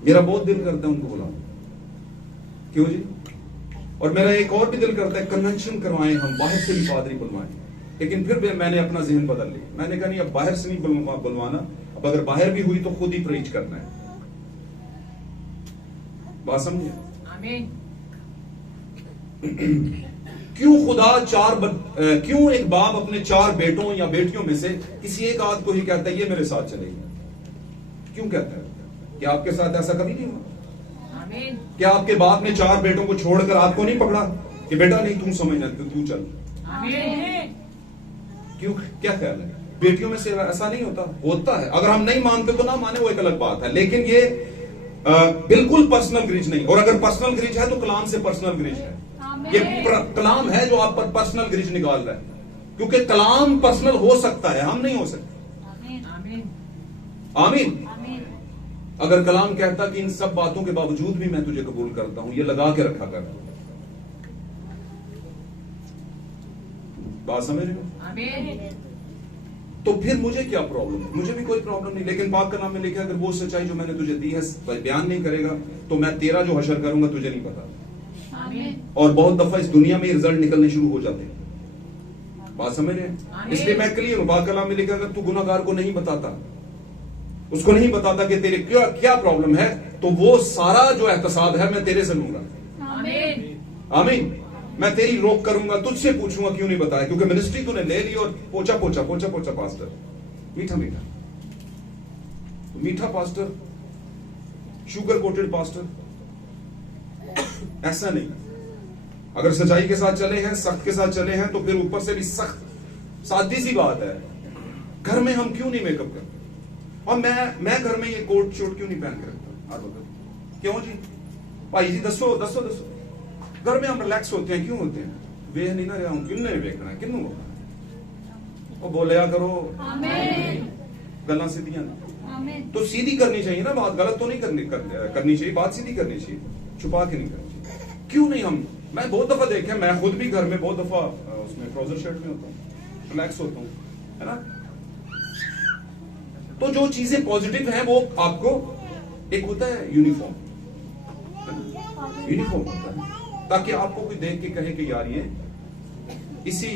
मेरा बहुत दिल करता है उनको बुलाओ, क्यों जी? और मेरा एक और भी दिल करता है कन्वेंशन करवाएं, हम बाहर से भी पादरी बुलवाएं। लेकिन फिर भी मैंने अपना जहन बदल लिया। मैंने कहा नहीं, अब बाहर से नहीं बुलवाना, अब अगर बाहर भी हुई तो खुद ही प्रीच करना है। बात समझिए? आमीन। क्यों खुदा क्यों एक बाप अपने 4 बेटों या बेटियों में से किसी एक आध को ही कहता है ये मेरे साथ चलेगी? क्यों कहता है? क्या आपके साथ ऐसा कभी नहीं हुआ? आमीन। क्या आपके बाप ने 4 बेटों को छोड़कर आपको नहीं पकड़ा कि बेटा नहीं तुम समझना, तू चल? आमीन। क्यों? क्या ख्याल है? बेटियों में से ऐसा नहीं होता? होता है। अगर हम नहीं मानते तो ना माने, वो एक अलग बात है। लेकिन ये बिल्कुल पर्सनल ग्रिज नहीं। और अगर पर्सनल ग्रिज है तो कलाम से पर्सनल ग्रिज है। ये कलाम है जो आप पर पर्सनल ग्रिज निकाल रहा है, क्योंकि कलाम पर्सनल हो सकता है, हम नहीं हो सकते। आमीन। आमीन। अगर कलाम कहता कि इन सब बातों के बावजूद भी मैं तुझे कबूल करता हूं, ये लगा के रखा कर। बात समझ रहे हो? आमीन। तो फिर मुझे क्या प्रॉब्लम है? मुझे भी कोई प्रॉब्लम नहीं। लेकिन पाक कलाम में लिखा है, अगर वो सच्चाई जो मैंने तुझे दी है बयान नहीं करेगा तो मैं तेरा जो हशर करूंगा तुझे नहीं पता। आमीन। और बहुत दफा इस दुनिया में रिजल्ट निकलने शुरू हो जाते हैं। बात समझ रहे हैं? आमीन। इसलिए मैं क्लियर हूं। पाक कलाम में लिखा, अगर तू गुनाहगार को नहीं बताता, उसको नहीं बताता कि तेरे क्या प्रॉब्लम है, तो वो सारा जो एहतसाब है मैं तेरे से लूंगा। आमीन। आमीन। मैं तेरी रोक करूंगा, तुझसे पूछूंगा क्यों नहीं बताया, क्योंकि मिनिस्ट्री तूने ले ली और पोचा पोचा पोचा पोचा पास्टर, मीठा मीठा मीठा पास्टर, शुगर कोटेड पास्टर। ऐसा नहीं। अगर सच्चाई के साथ चले हैं, सख्त के साथ चले हैं, तो फिर ऊपर से भी सख्त। सादी सी बात है, घर में हम क्यों नहीं मेकअप करते? और मैं घर में ये कोट शोट क्यों नहीं पहन के रखता? आप बताओ क्यों जी? भाई जी दसो दसो दसो। घर में हम रिलैक्स होते हैं, क्यों होते हैं? वेह नहीं ना रहा हूं, किन्ने वेखना है, किन्नू वो बोलिया करो। आमीन। गल्ला सीधियां आमीन। तो सीधी करनी चाहिए ना बात, गलत तो नहीं करनी चाहिए, बात सीधी करनी चाहिए, छुपा के नहीं करनी चाहिए। क्यों नहीं हम? मैं बहुत दफा देखा, मैं खुद भी घर में बहुत दफा उसमें ट्राउजर शर्ट में होता हूँ, रिलैक्स होता हूँ, है ना? तो जो चीजें पॉजिटिव हैं वो आपको, एक होता है यूनिफॉर्म होता है, ताकि आपको कोई देख के कहे कि यार ये इसी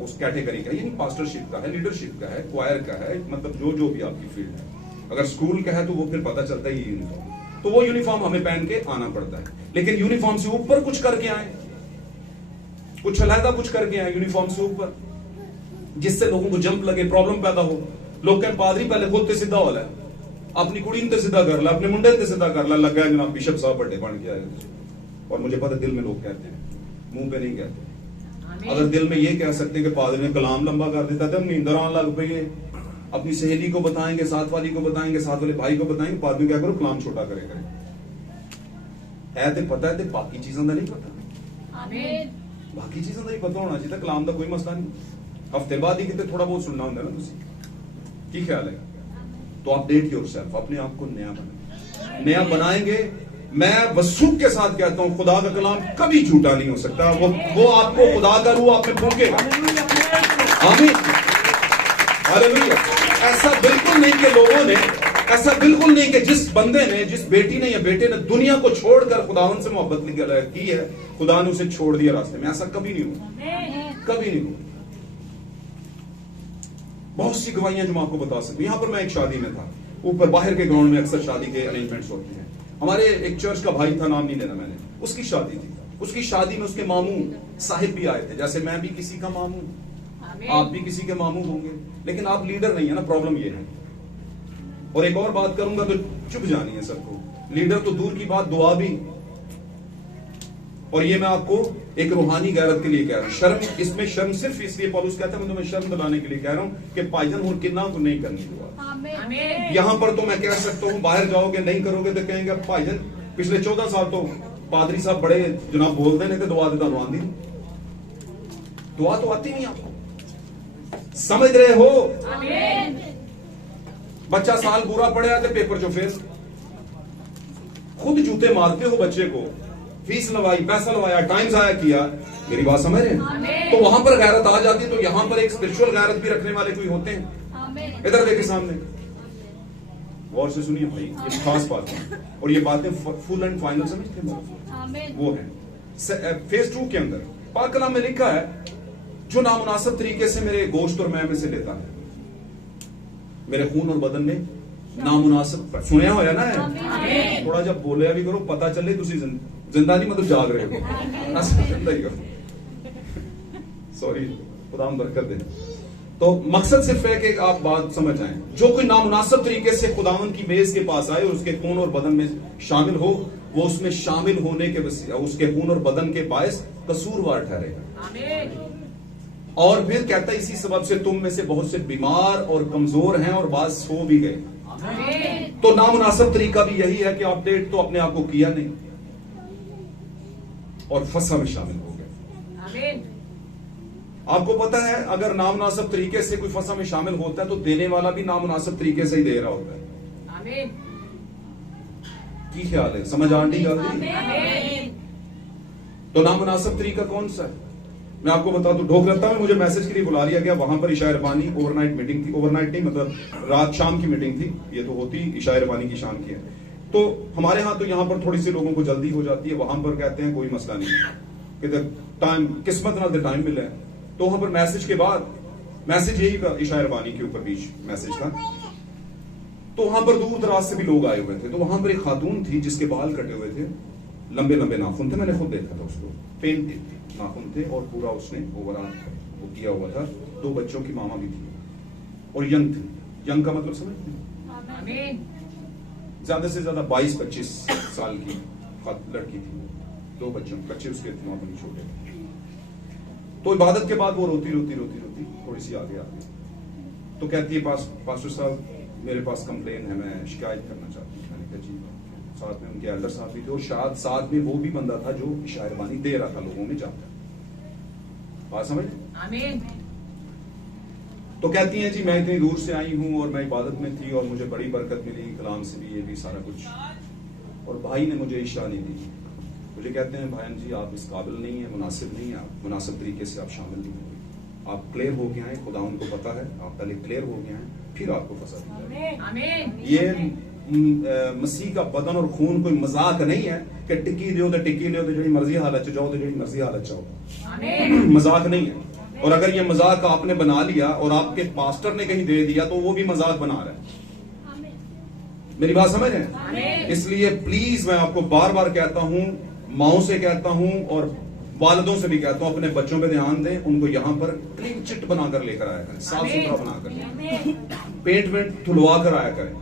उस कैटेगरी का, यानी पास्टरशिप का है, लीडरशिप का है, क्वायर का है, मतलब जो भी आपकी फील्ड है। अगर स्कूल का है तो वो फिर पता चलता है ये यूनिफॉर्म, तो वो यूनिफॉर्म हमें पहन के आना पड़ता है। लेकिन यूनिफॉर्म से ऊपर कुछ करके आए, कुछ अलहदा कुछ करके आए यूनिफॉर्म से ऊपर, जिससे लोगों को जंप लगे, प्रॉब्लम पैदा हो। लोग कहें पादरी पहले खुद ते सीधा होला, अपनी कुड़ी ते सीधा कर ला, अपने मुंडे ते सीधा कर ला, लग गया जनाब बिशप साहब बड़े बन के आए। और मुझे पता दिल में लोग कहते हैं, मुंह पे नहीं कहते। अगर दिल में ये कह सकते हैं कि पादरी ने कलाम लंबा कर देता तो हम नींदर आने लग पे, अपनी सहेली को बताएंगे, साथ वाली को बताएंगे, साथ वाले भाई को बताएंगे, पादरी क्या करो कलाम छोटा करे करे। है तो पता है, तो बाकी चीजों का नहीं पता, आमीन बाकी चीजों का ही पता होना चाहिए। कलाम का कोई मसला नहीं, हफ्ते बाद ही कितने थोड़ा बहुत सुनना होता है ना। तुसी की ख्याल है? तो अपडेट योरसेल्फ, अपने आप को नया बनाए, नया बनाएंगे। मैं वसूख के साथ कहता हूं खुदा का कलाम कभी झूठा नहीं हो सकता। वो आपको खुदा का रूह आप में फूंकेगा। आमीन, हालेलुया। ऐसा बिल्कुल नहीं कि लोगों ने, ऐसा बिल्कुल नहीं कि जिस बंदे ने, जिस बेटी ने या बेटे ने दुनिया को छोड़कर खुदावन से मोहब्बत की है, खुदा ने उसे छोड़ दिया रास्ते में। ऐसा कभी नहीं हुआ, कभी नहीं हुआ। बहुत सी गवाहियां जो मैं आपको बता सकती हूं। यहां पर मैं एक शादी में था, ऊपर बाहर के ग्राउंड में अक्सर शादी के अरेंजमेंट्स होते हैं। हमारे एक चर्च का भाई था, नाम नहीं लेना मैंने, उसकी शादी थी। उसकी शादी में उसके मामू साहिब भी आए थे, जैसे मैं भी किसी का मामू, आप भी किसी के मामू होंगे, लेकिन आप लीडर नहीं है ना, प्रॉब्लम ये है। और एक और बात करूंगा तो चुप जानी है सबको, लीडर तो दूर की बात, दुआ भी। और ये मैं आपको एक रूहानी गैरत के लिए कह रहा हूं। शर्म, इसमें शर्म सिर्फ इसलिए पौलुस कहता है मैं तुम्हें शर्म दिलाने के लिए कह रहा हूं कि पाइजन और किन्ना को नहीं करनी दुआ। आमीन यहां पर तो मैं कह सकता हूं, बाहर जाओगे नहीं करोगे तो कहेंगे भाईजन पिछले 14 साल तो पादरी साहब बड़े जनाब बोलते नहीं थे, दुआ देता आंदी, दुआ तो आती नहीं आपको, समझ रहे हो? आमीन बच्चा साल पूरा पढ़ा तो पेपर जो फेल, खुद जूते मारते हो बच्चे को, फीस लवाई, पैसा लवाया, टाइम जाया किया। मेरी बात समझ रहे हैं? तो वहां पर गैरत आ जाती है। तो यहां पर एक स्पिरिचुअल गैरत भी रखने वाले कोई होते हैं। इधर देखिए सामने, गौर से सुनिए भाई, ये खास बात है और ये बातें फुल एंड फाइनल समझते हैं वो है। फेज 2 के अंदर पाक कलाम में लिखा है, जो नामुनासिब तरीके से मेरे गोश्त और मैं में से लेता है, मेरे खून और बदन में नामुनासिब, सुनया होया ना है, थोड़ा जब बोले भी करो, पता चले तुसी जिंदा नहीं मतलब जाग रहे हो। सॉरी, खुदा बरकत दे। तो मकसद सिर्फ है कि आप बात समझ आए। जो कोई नामुनासिब तरीके से खुदावन की मेज के पास आए और उसके खून और बदन में शामिल हो, वो उसमें शामिल होने के उसके खून और बदन के बायस कसूरवार ठहरेगा। और फिर कहता है इसी सबब से तुम में से बहुत से बीमार और कमजोर हैं और बात सो भी गए। तो नामुनासिब तरीका भी यही है कि अपडेट तो अपने आप को किया नहीं और फसा में शामिल हो गए। आपको पता है अगर नामुनासिब तरीके से कोई फसा में शामिल होता है तो देने वाला भी नामुनासिब तरीके से ही दे रहा होता है। की ख्याल है? समझ आंटी जल्दी? तो नामुनासिब तरीका कौन सा है? मैं आपको बता दूं, ढोकरत्ता में मुझे मैसेज के लिए बुला लिया गया। वहां पर इशा रबानी ओवरनाइट मीटिंग थी, ओवरनाइट नहीं मतलब रात शाम की मीटिंग थी। ये तो होती इशा रबानी की शाम की है। तो हमारे यहाँ तो यहाँ पर थोड़ी सी लोगों को जल्दी हो जाती है, वहां पर कहते हैं कोई मसला नहीं, कि टाइम किस्मत ना टाइम मिले। तो वहां पर मैसेज के बाद, मैसेज यही था इशा रबानी के ऊपर बीच मैसेज था। तो वहां पर दूर दराज से भी लोग आए हुए थे। तो वहां पर एक खातून थी जिसके बाल कटे हुए थे, लंबे लंबे नाखून थे, मैंने खुद देखा था उसको, पेंटेड नाखून थे और पूरा उसने ओवरऑल वो किया हुआ था। 2 बच्चों की मामा भी थी और यंग थी। यंग का मतलब समझते हैं? ज्यादा से ज्यादा 22-25 साल की लड़की थी। 2 बच्चे उसके थे, वहां पर छोटे। तो इबादत के बाद वो रोती थोड़ी सी आगे आ गई। तो कहती है पास्टर साहब मेरे पास कंप्लेन है, मैं शिकायत करना चाहती हूँ। मैंने कहा जी। साथ में उनके एल्डर साहब भी थे और शायद साथ में वो भी बंदा था जो इशा रबानी दे रहा था लोगों में जाकर। बात समझ? आमीन। तो कहती हैं जी मैं इतनी दूर से आई हूं और मैं इबादत में थी और मुझे बड़ी बरकत मिली, कलाम से भी, ये भी सारा कुछ, और भाई ने मुझे इशा नहीं दी। मुझे कहते हैं भाईन जी आप इस काबिल नहीं है, मुनासिब नहीं है, आप मुनासिब तरीके से आप शामिल नहीं होंगे। आप क्लियर हो गए हैं, खुदा उनको पता है, आप पहले क्लियर हो गए हैं, फिर आपको फंसा दिया। ये मसीह का बदन और खून कोई मजाक नहीं है कि टिकी लियो तो जी मर्जी हालत जाओ तो जी मर्जी हालत जाओ। मजाक नहीं है। और अगर ये मजाक आपने बना लिया और आपके पास्टर ने कहीं दे दिया तो वो भी मजाक बना रहा है। मेरी बात समझ रहे हैं? इसलिए प्लीज मैं आपको बार बार कहता हूं, माओ से कहता हूं और वालिदों से भी कहता हूं, अपने बच्चों पे ध्यान दें, उनको यहां पर क्लीन चिट बनाकर लेकर आया करें, साफ सुथरा बनाकर, पेंट वेंट धुलवा कर आया करें।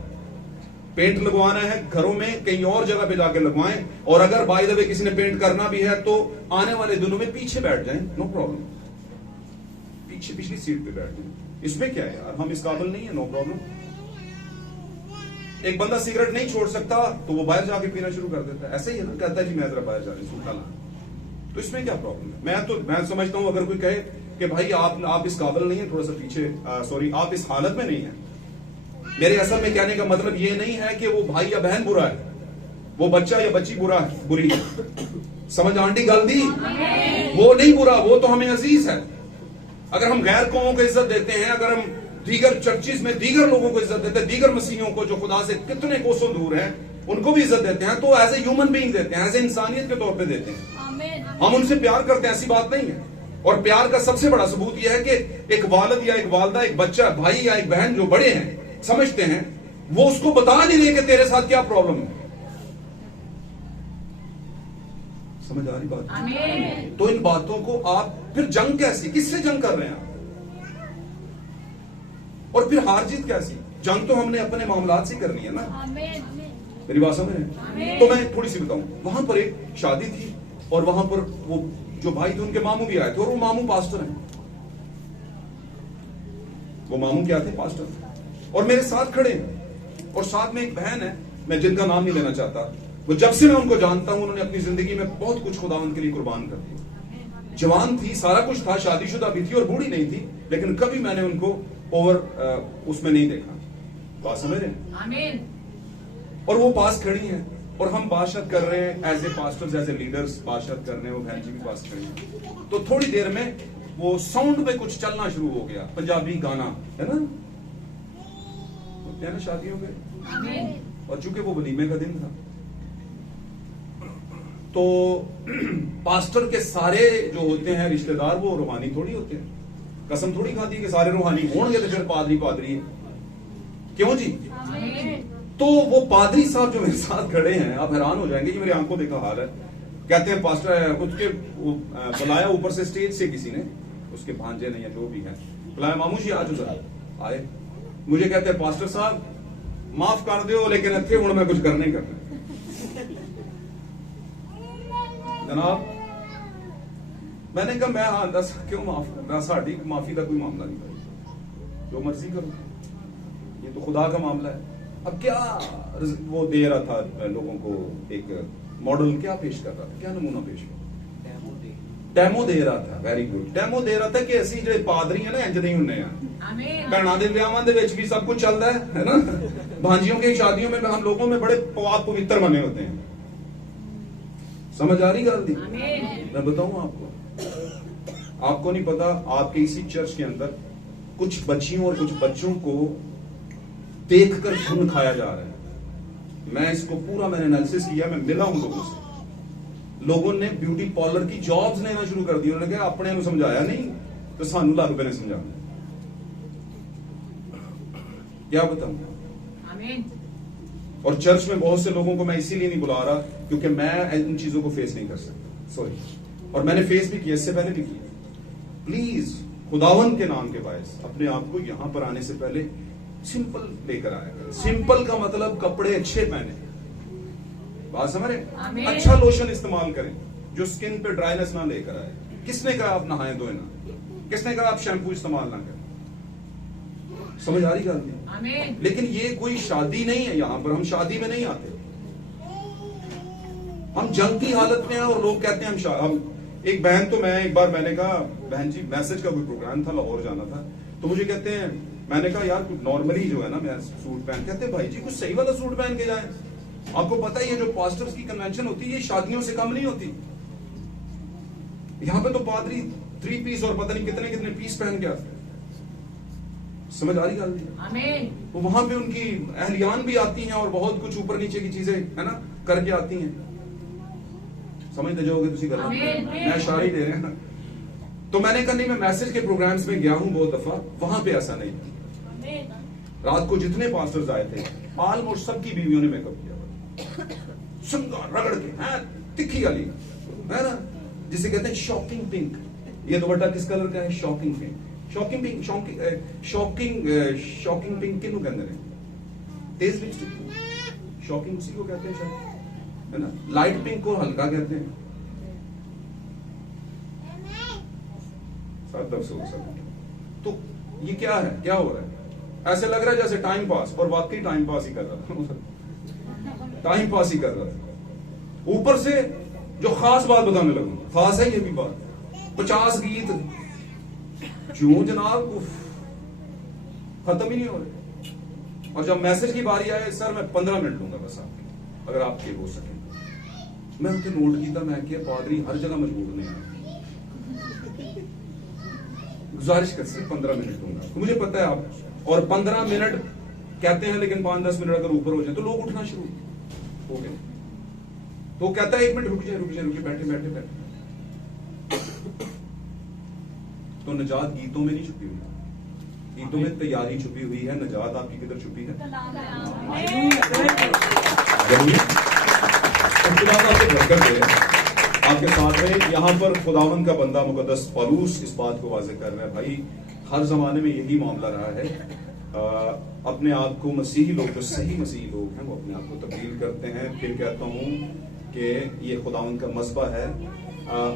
पेंट लगवाना है घरों में, कहीं और जगह पे जाके लगवाएं, और अगर बाय द वे किसी ने पेंट करना भी है तो आने वाले दिनों में पीछे बैठ जाएं, नो प्रॉब्लम, पीछे पिछली सीट पे बैठ जाएं। इसमें क्या है यार, हम इस काबिल नहीं है, नो प्रॉब्लम। एक बंदा सिगरेट नहीं छोड़ सकता तो वो बाहर जाके पीना शुरू कर देता है, ऐसे ही है ना, कहता है जी मैं जरा बाहर जा रही सूखा ला, तो इसमें क्या प्रॉब्लम है? मैं समझता हूं अगर कोई कहे कि भाई आप इस काबिल नहीं है, थोड़ा सा पीछे, सॉरी आप इस हालत में नहीं है, मेरे असल में कहने का मतलब ये नहीं है कि वो भाई या बहन बुरा है, वो बच्चा या बच्ची बुरी है, समझ आंटी गलती, वो नहीं बुरा, वो तो हमें अजीज है। अगर हम गैर कौमों को इज्जत देते हैं, अगर हम दीगर चर्चिस में दीगर लोगों को इज्जत देते हैं, दीगर मसीहियों को जो खुदा से कितने कोसों दूर हैं उनको भी इज्जत देते हैं, तो एज ए ह्यूमन बीइंग देते हैं, एज ए इंसानियत के तौर पे देते हैं, हम उनसे प्यार करते हैं, ऐसी बात नहीं है। और प्यार का सबसे बड़ा सबूत यह है कि एक वालिद या एक वालदा, एक बच्चा, भाई या एक बहन जो बड़े हैं, समझते हैं, वो उसको बता नहीं रहे कि तेरे साथ क्या प्रॉब्लम है। समझ आ रही बात? तो इन बातों को आप फिर जंग कैसी, किससे जंग कर रहे हैं आप? और फिर हार जीत कैसी? जंग तो हमने अपने मामलात से करनी है ना, मेरी बात समझ रहे हैं? तो मैं थोड़ी सी बताऊं, वहां पर एक शादी थी और वहां पर वो जो भाई थे उनके मामू भी आए थे, और वो मामू पास्टर हैं, वो मामू क्या थे? पास्टर, और मेरे साथ खड़े हैं, और साथ में एक बहन है, मैं जिनका नाम नहीं लेना चाहता, वो जब से मैं उनको जानता हूं उन्होंने अपनी जिंदगी में बहुत कुछ खुदा उनके लिए कुर्बान कर दिया। जवान थी, सारा कुछ था, शादीशुदा भी थी और बूढ़ी नहीं थी, लेकिन कभी मैंने उनको ओवर उसमें नहीं देखा। बात समझ रहे हैं? और वो पास खड़ी हैं और हम बातचीत कर रहे हैं, as a pastors, as a leaders बातचीत कर रहे हैं, वो बहन जी भी पास खड़ी हैं। तो थोड़ी देर में वो साउंड पे कुछ चलना शुरू हो गया, पंजाबी गाना है ना, ना शादियों पे, और चूंकि वो वलीमे का दिन था तो पास्टर के सारे जो होते हैं रिश्तेदार वो रूहानी थोड़ी होते हैं, कसम थोड़ी खाती है कि सारे रूहानी होंगे तो फिर पादरी है, क्यों जी? तो वो पादरी साहब जो मेरे साथ खड़े हैं, आप हैरान हो जाएंगे, ये मेरी आंखों देखा हाल है। कहते हैं पास्टर, उसके बुलाया ऊपर से, स्टेज से किसी ने, उसके भांजे ने या जो भी है, बुलाया, मामू जी आज जरा आए, मुझे कहते हैं पास्टर साहब माफ कर दो लेकिन इतने हूं मैं कुछ कर नहीं करना जनाब। मैंने कहा मैं हाँ दस क्यों माफ करना, साड़ी माफी का कोई मामला नहीं भाई, जो मर्जी करो, ये तो खुदा का मामला है। अब क्या वो दे रहा था लोगों को, एक मॉडल क्या पेश कर रहा था, क्या नमूना पेश कर, डेमो दे रहा था, वेरी गुड, डेमो दे रहा था कि असि जो पादरी है ना इंज नहीं होने भैणों के ब्याहां दे विच भी सब कुछ चलता है ना, भांजियों की शादियों में हम लोगों में बड़े पाक पवित्र बने होते हैं। समझ आ रही गल दी? मैं बताऊं आपको नहीं पता, आपके इसी चर्च के अंदर कुछ बच्चियों और कुछ बच्चों को देखकर खून खाया जा रहा है। मैं इसको पूरा मैंने एनालिसिस किया, मैं मिला हूं लोगों से, लोगों ने ब्यूटी पार्लर की जॉब्स लेना शुरू कर दी, उन्होंने कहा अपने को समझाया नहीं तो सानू लग पे समझाना, क्या बताऊं। और चर्च में बहुत से लोगों को मैं इसीलिए नहीं बुला रहा क्योंकि मैं इन चीजों को फेस नहीं कर सकता, सॉरी, और मैंने फेस भी किया, इससे पहले भी किया। प्लीज खुदावन के नाम के बायस अपने आप को यहां पर आने से पहले सिंपल लेकर आया करें। सिंपल का मतलब कपड़े अच्छे पहने, बात समझ रहे, अच्छा लोशन इस्तेमाल करें जो स्किन पे ड्राइनेस ना लेकर आए। किसने कहा आप नहाए धोए ना, किसने कहा आप शैम्पू इस्तेमाल ना करें, समझ आ रही गल नहीं? लेकिन ये कोई शादी नहीं है, यहां पर हम शादी में नहीं आते, हम जंग की हालत में हैं और लोग कहते हैं हम एक बहन, तो मैं एक बार मैंने कहा बहन जी मैसेज का कोई प्रोग्राम था, लाहौर जाना था, तो मुझे कहते हैं, मैंने कहा यार कुछ नॉर्मली जो है ना मैं सूट पहन, कहते हैं भाई जी कुछ सही वाला सूट पहन के जाए। आपको पता है ये जो पास्टर्स की कन्वेंशन होती है ये शादियों से कम नहीं होती, यहां पे तो पादरी 3 पीस और पता नहीं कितने कितने पीस पहन के आते, समझ आ रही गल? तो वहां पे उनकी अहलियान भी आती हैं और बहुत कुछ ऊपर नीचे की चीजें है ना करके आती हैं, समझते जाओगे तुसी गल, मैं इशारे दे रहे हैं ना। तो मैंने कहा नहीं, मैं मैसेज के प्रोग्राम्स में गया हूं बहुत दफा, वहां पे ऐसा नहीं, रात को जितने पास्टर्स आए थे ऑलमोस्ट सबकी बीवियों ने मेकअप किया हुआ, श्रृंगार रगड़ के, हैं तिखी वाली, है ना, जिसे कहते हैं शॉकिंग पिंक। ये दुपट्टा किस कलर का है? Shocking pink. Shocking pink, shocking pink किनु कहते हैं? तेज लिपस्टिक, शॉकिंग उसी को कहते हैं शायद, है ना। लाइट पिंक को हल्का कहते हैं। तो ये क्या है, क्या हो रहा है? ऐसे लग रहा है जैसे टाइम पास, और वाकई टाइम पास ही कर रहा था, टाइम पास ही कर रहा था। ऊपर से जो खास बात बताने लगूं, खास है ये भी बात, 50 गीत जो जनाब खत्म ही नहीं हो रहे। और जब मैसेज की बारी आए, सर मैं 15 मिनट लूंगा बस आपके, अगर आपके हो सके। मैं उसे नोट किया, मैं क्या पादरी हर जगह मजबूर नहीं आया, गुजारिश कर सिर्फ 15 मिनट दूंगा। तो मुझे पता है आप, और 15 मिनट कहते हैं लेकिन 5-10 मिनट अगर ऊपर हो जाए तो लोग उठना शुरू हो गए। तो कहता है 1 मिनट रुक जाए, बैठे बैठे बैठे। तो निजात गीतों में नहीं छुपी हुई, गीतों में तैयारी छुपी हुई है। निजात आपकी किधर छुपी है? आपके साथ में यहाँ पर खुदावन का बंदा मुकद्दस पौलुस इस बात को वाज़ेह कर रहा है, भाई हर जमाने में यही मामला रहा है। अपने आप को मसीही लोग, जो सही मसीही लोग हैं, वो अपने आप को तब्दील करते हैं। फिर कहता हूँ कि ये खुदावन का मज़बा है।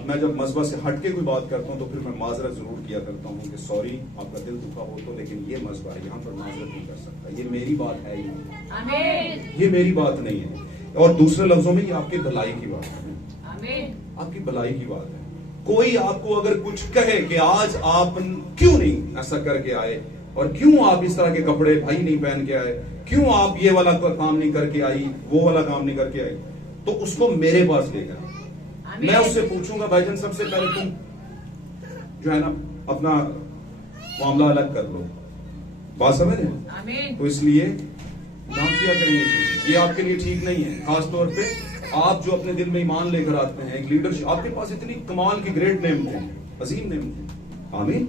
मैं जब मज़बा से हटके कोई बात करता हूँ तो फिर मैं माजरत जरूर किया करता हूँ कि सॉरी आपका दिल दुखा हो तो, लेकिन ये मज़बा है, यहाँ पर माजरत नहीं कर सकता, ये मेरी बात है ही नहीं, ये मेरी बात नहीं है। और दूसरे लफ्जों में ये आपकी भलाई की बात है, आपकी भलाई की बात है। कोई आपको अगर कुछ कहे कि आज आप क्यों नहीं ऐसा करके आए, और क्यों आप इस तरह के कपड़े भाई नहीं पहन के आए, क्यों आप ये वाला काम नहीं करके आई, वो वाला काम नहीं करके आई, तो उसको मेरे पास ले गया। मैं उससे पूछूंगा भाईजान सबसे पहले तुम जो है ना अपना मामला अलग कर लो, बात समझ रहे? तो इसलिए ना किया करेंगे, ये आपके लिए ठीक नहीं है। खासतौर पे आप जो अपने दिल में ईमान लेकर आते हैं, एक लीडरशिप, आपके पास इतनी कमाल की ग्रेट नेम थे, अजीम नेम थे। आमीन।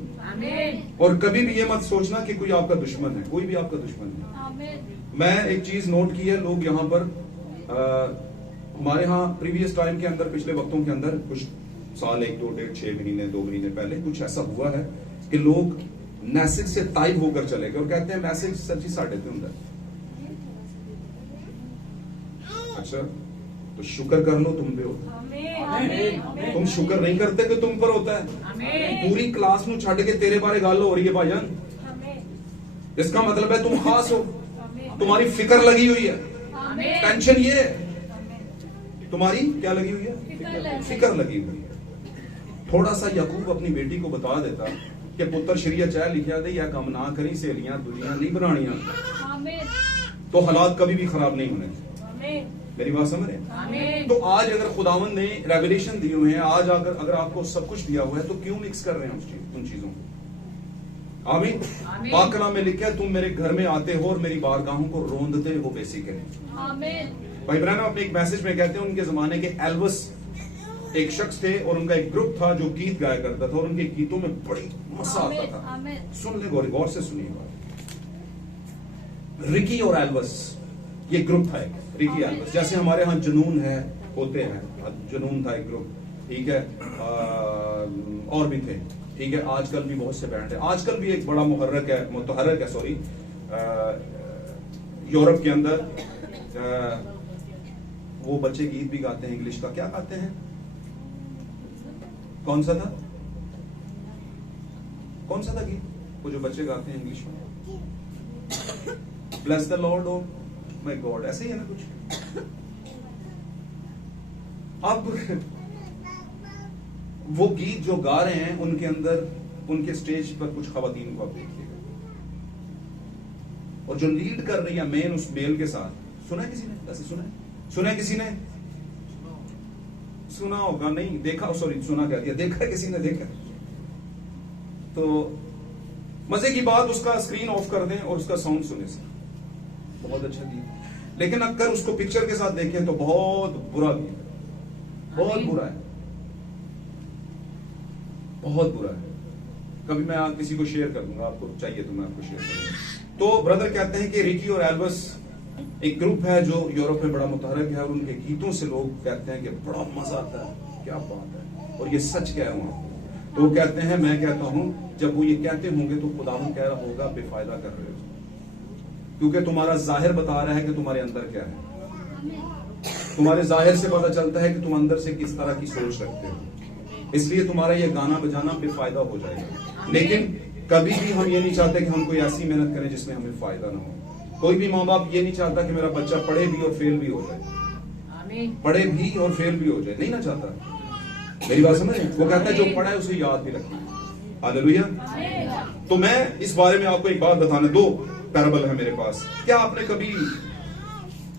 और कभी भी ये मत सोचना कि कोई आपका दुश्मन है, कोई भी आपका दुश्मन है। मैं एक चीज नोट की है, लोग यहाँ पर हमारे यहाँ प्रीवियस टाइम के अंदर, पिछले वक्तों के अंदर, कुछ साल 1, 2, 1.5, 6 महीने 2 महीने पहले कुछ ऐसा हुआ है कि लोग मैसेज से ताइब होकर चले गए और कहते हैं मैसेज सच्ची साढ़े थे अंदर। अच्छा, तो शुक्र कर लो तुम पे होता, तुम शुक्र नहीं करते कि तुम पर होता है। पूरी क्लास में छड़ के तेरे बारे गाल हो रही है भाईजान, इसका मतलब है तुम खास हो, तुम्हारी फिक्र लगी हुई है। टेंशन ये है तुम्हारी क्या लगी हुई है? फिक्र लगी हुई है। थोड़ा सा याकूब अपनी बेटी को बता देता कि पुत्र शरीया चाह लिखा दे, या कम ना करी, सहेलियां दुनिया नहीं बनानियां, तो हालात कभी भी खराब नहीं होने। मेरी बात समझ रहे? तो आज अगर खुदावन ने रेवलेशन दिए हुए हैं, आज अगर आपको सब कुछ दिया हुआ है, तो क्यों मिक्स कर रहे हैं उन चीजों को? आमीन। पाक कलाम में लिखा है तुम मेरे घर में आते हो और मेरी बारगाहों को रोंदते हो, बेसिक है। भाई ब्रैनम अपने एक मैसेज में कहते हैं उनके जमाने के एल्विस एक शख्स थे और उनका एक ग्रुप था जो गीत गाया करता था, और उनके गीतों में बड़ी मजा आता था। सुन ले, गौर से सुनिए बात। रिकी और एल्विस ये ग्रुप था एक, रिकी एल्विस। जैसे हमारे यहाँ जुनून है, होते हैं, जुनून था एक ग्रुप, ठीक है, और भी थे, ठीक है। आजकल भी बहुत से बैंड है, आजकल भी एक बड़ा मुतहर्रिक है सॉरी, यूरोप के अंदर वो बच्चे गीत भी गाते हैं इंग्लिश का, क्या गाते हैं? कौन सा था गीत वो जो बच्चे गाते हैं इंग्लिश में? Bless the Lord oh my God, ऐसे ही है ना कुछ। अब वो गीत जो गा रहे हैं उनके अंदर, उनके स्टेज पर कुछ खवातीन को आप देखिएगा, और जो लीड कर रही है मेन उस मेल के साथ, सुना है किसी ने? ऐसे सुना है किसी ने? सुना होगा, नहीं देखा, सॉरी सुना क्या दिया, देखा किसी ने? देखा। तो मजे की बात, उसका स्क्रीन ऑफ कर दें और उसका साउंड सुने से बहुत अच्छा गीत, लेकिन अगर उसको पिक्चर के साथ देखें तो बहुत बुरा गीत, बहुत बुरा है, बहुत बुरा है। कभी मैं किसी को शेयर कर दूंगा, आपको चाहिए तो मैं आपको शेयर करूंगा। तो ब्रदर कहते हैं कि रिकी और एल्विस एक ग्रुप है जो यूरोप में बड़ा मुतहरक है और उनके गीतों से लोग कहते हैं कि बड़ा मजा आता है, क्या बात है, और ये सच कह रहा हूं आपको। तो वो कहते हैं, मैं कहता हूं जब वो ये कहते होंगे तो खुदावन कह रहा होगा बेफायदा कर रहे हो, क्योंकि तुम्हारा जाहिर बता रहा है कि तुम्हारे अंदर क्या है। तुम्हारे जाहिर से पता चलता है कि तुम अंदर से किस तरह की सोच रखते हो, इसलिए तुम्हारा ये गाना बजाना बेफायदा हो जाएगा। लेकिन कभी भी हम ये नहीं चाहते कि हम कोई ऐसी मेहनत करें जिसमें हमें फायदा ना हो। कोई भी माँ बाप ये नहीं चाहता कि मेरा बच्चा पढ़े भी और फेल भी हो जाए, पढ़े भी और फेल भी हो जाए, नहीं ना चाहता। मेरी बात समझ? वो कहता है जो पढ़ा है उसे याद भी रखना है। हालेलुया। तो मैं इस बारे में आपको एक बात बताने, दो पैराबल है मेरे पास। क्या आपने कभी,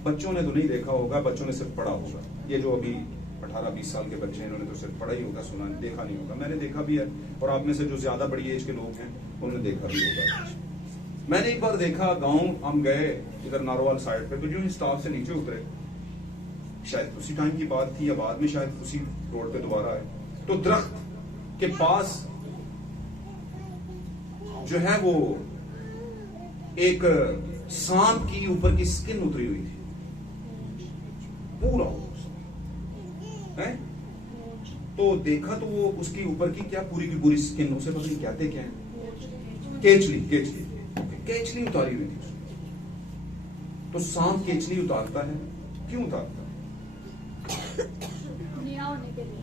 बच्चों ने तो नहीं देखा होगा, बच्चों ने सिर्फ पढ़ा होगा, ये जो अभी 18-20 साल के बच्चे हैं इन्होंने तो सिर्फ पढ़ा ही होगा, सुना देखा नहीं होगा। मैंने देखा भी है, और आप में से जो ज्यादा बड़ी एज के लोग हैं उन्होंने देखा भी होगा। मैंने एक बार देखा, गांव हम गए इधर नारोवाल साइड पे, तो जो स्टाफ से नीचे उतरे, शायद उसी टाइम की बात थी या बाद में शायद उसी रोड पे दोबारा आए, तो दरख्त के पास जो है वो एक सांप की ऊपर की स्किन उतरी हुई थी, पूरा है। तो देखा तो वो उसकी ऊपर की क्या पूरी की पूरी स्किन, उसे पता नहीं कहते क्या है, केचली, केचली, केचली उतारी हुई थी। तो सांप केचली उतारता है, क्यों उतारता है? होने के लिए।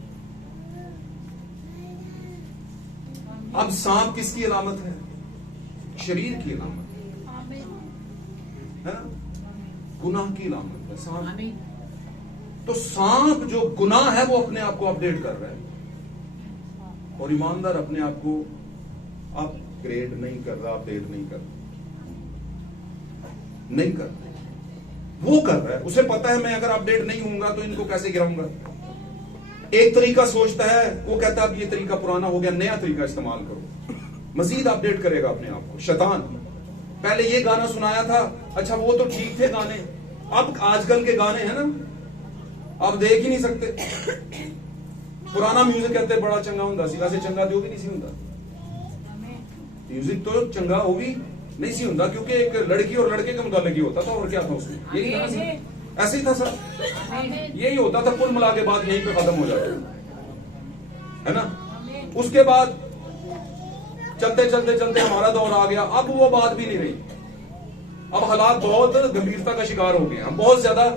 अब सांप किसकी अलामत है? शरीर की अलामत है ना, गुनाह की अलामत है सांप। तो सांप जो गुनाह है वो अपने आप को अपडेट कर रहा है, और ईमानदार अपने आप को अपग्रेड नहीं कर रहा, अपडेट नहीं कर रहा, वो कर रहा है। उसे पता है मैं अगर अपडेट नहीं होऊंगा तो इनको कैसे गिराऊंगा। एक तरीका सोचता है, वो कहता है अब ये तरीका पुराना हो गया, नया तरीका इस्तेमाल करो, मजीद अपडेट करेगा अपने आप को शैतान। पहले ये गाना सुनाया था, अच्छा वो तो ठीक थे गाने, अब आजकल के गाने हैं ना आप देख ही नहीं सकते। पुराना म्यूजिक कहते बड़ा चंगा हुंदा सी, वैसे चंगा तो भी नहीं सी हुंदा। म्यूजिक तो चंगा हो भी नहीं सी हुंदा, क्योंकि एक लड़की और लड़के के मुताबिक ही होता था, और क्या था उसमें, यही था ना, ऐसे ही था सर, यही होता था। कुल मिला के बाद यहीं पे खत्म हो जाता है ना। उसके बाद चलते चलते चलते हमारा दौर आ गया, अब वो बात भी नहीं रही। अब हालात बहुत गंभीरता का शिकार हो गए हैं, बहुत ज्यादा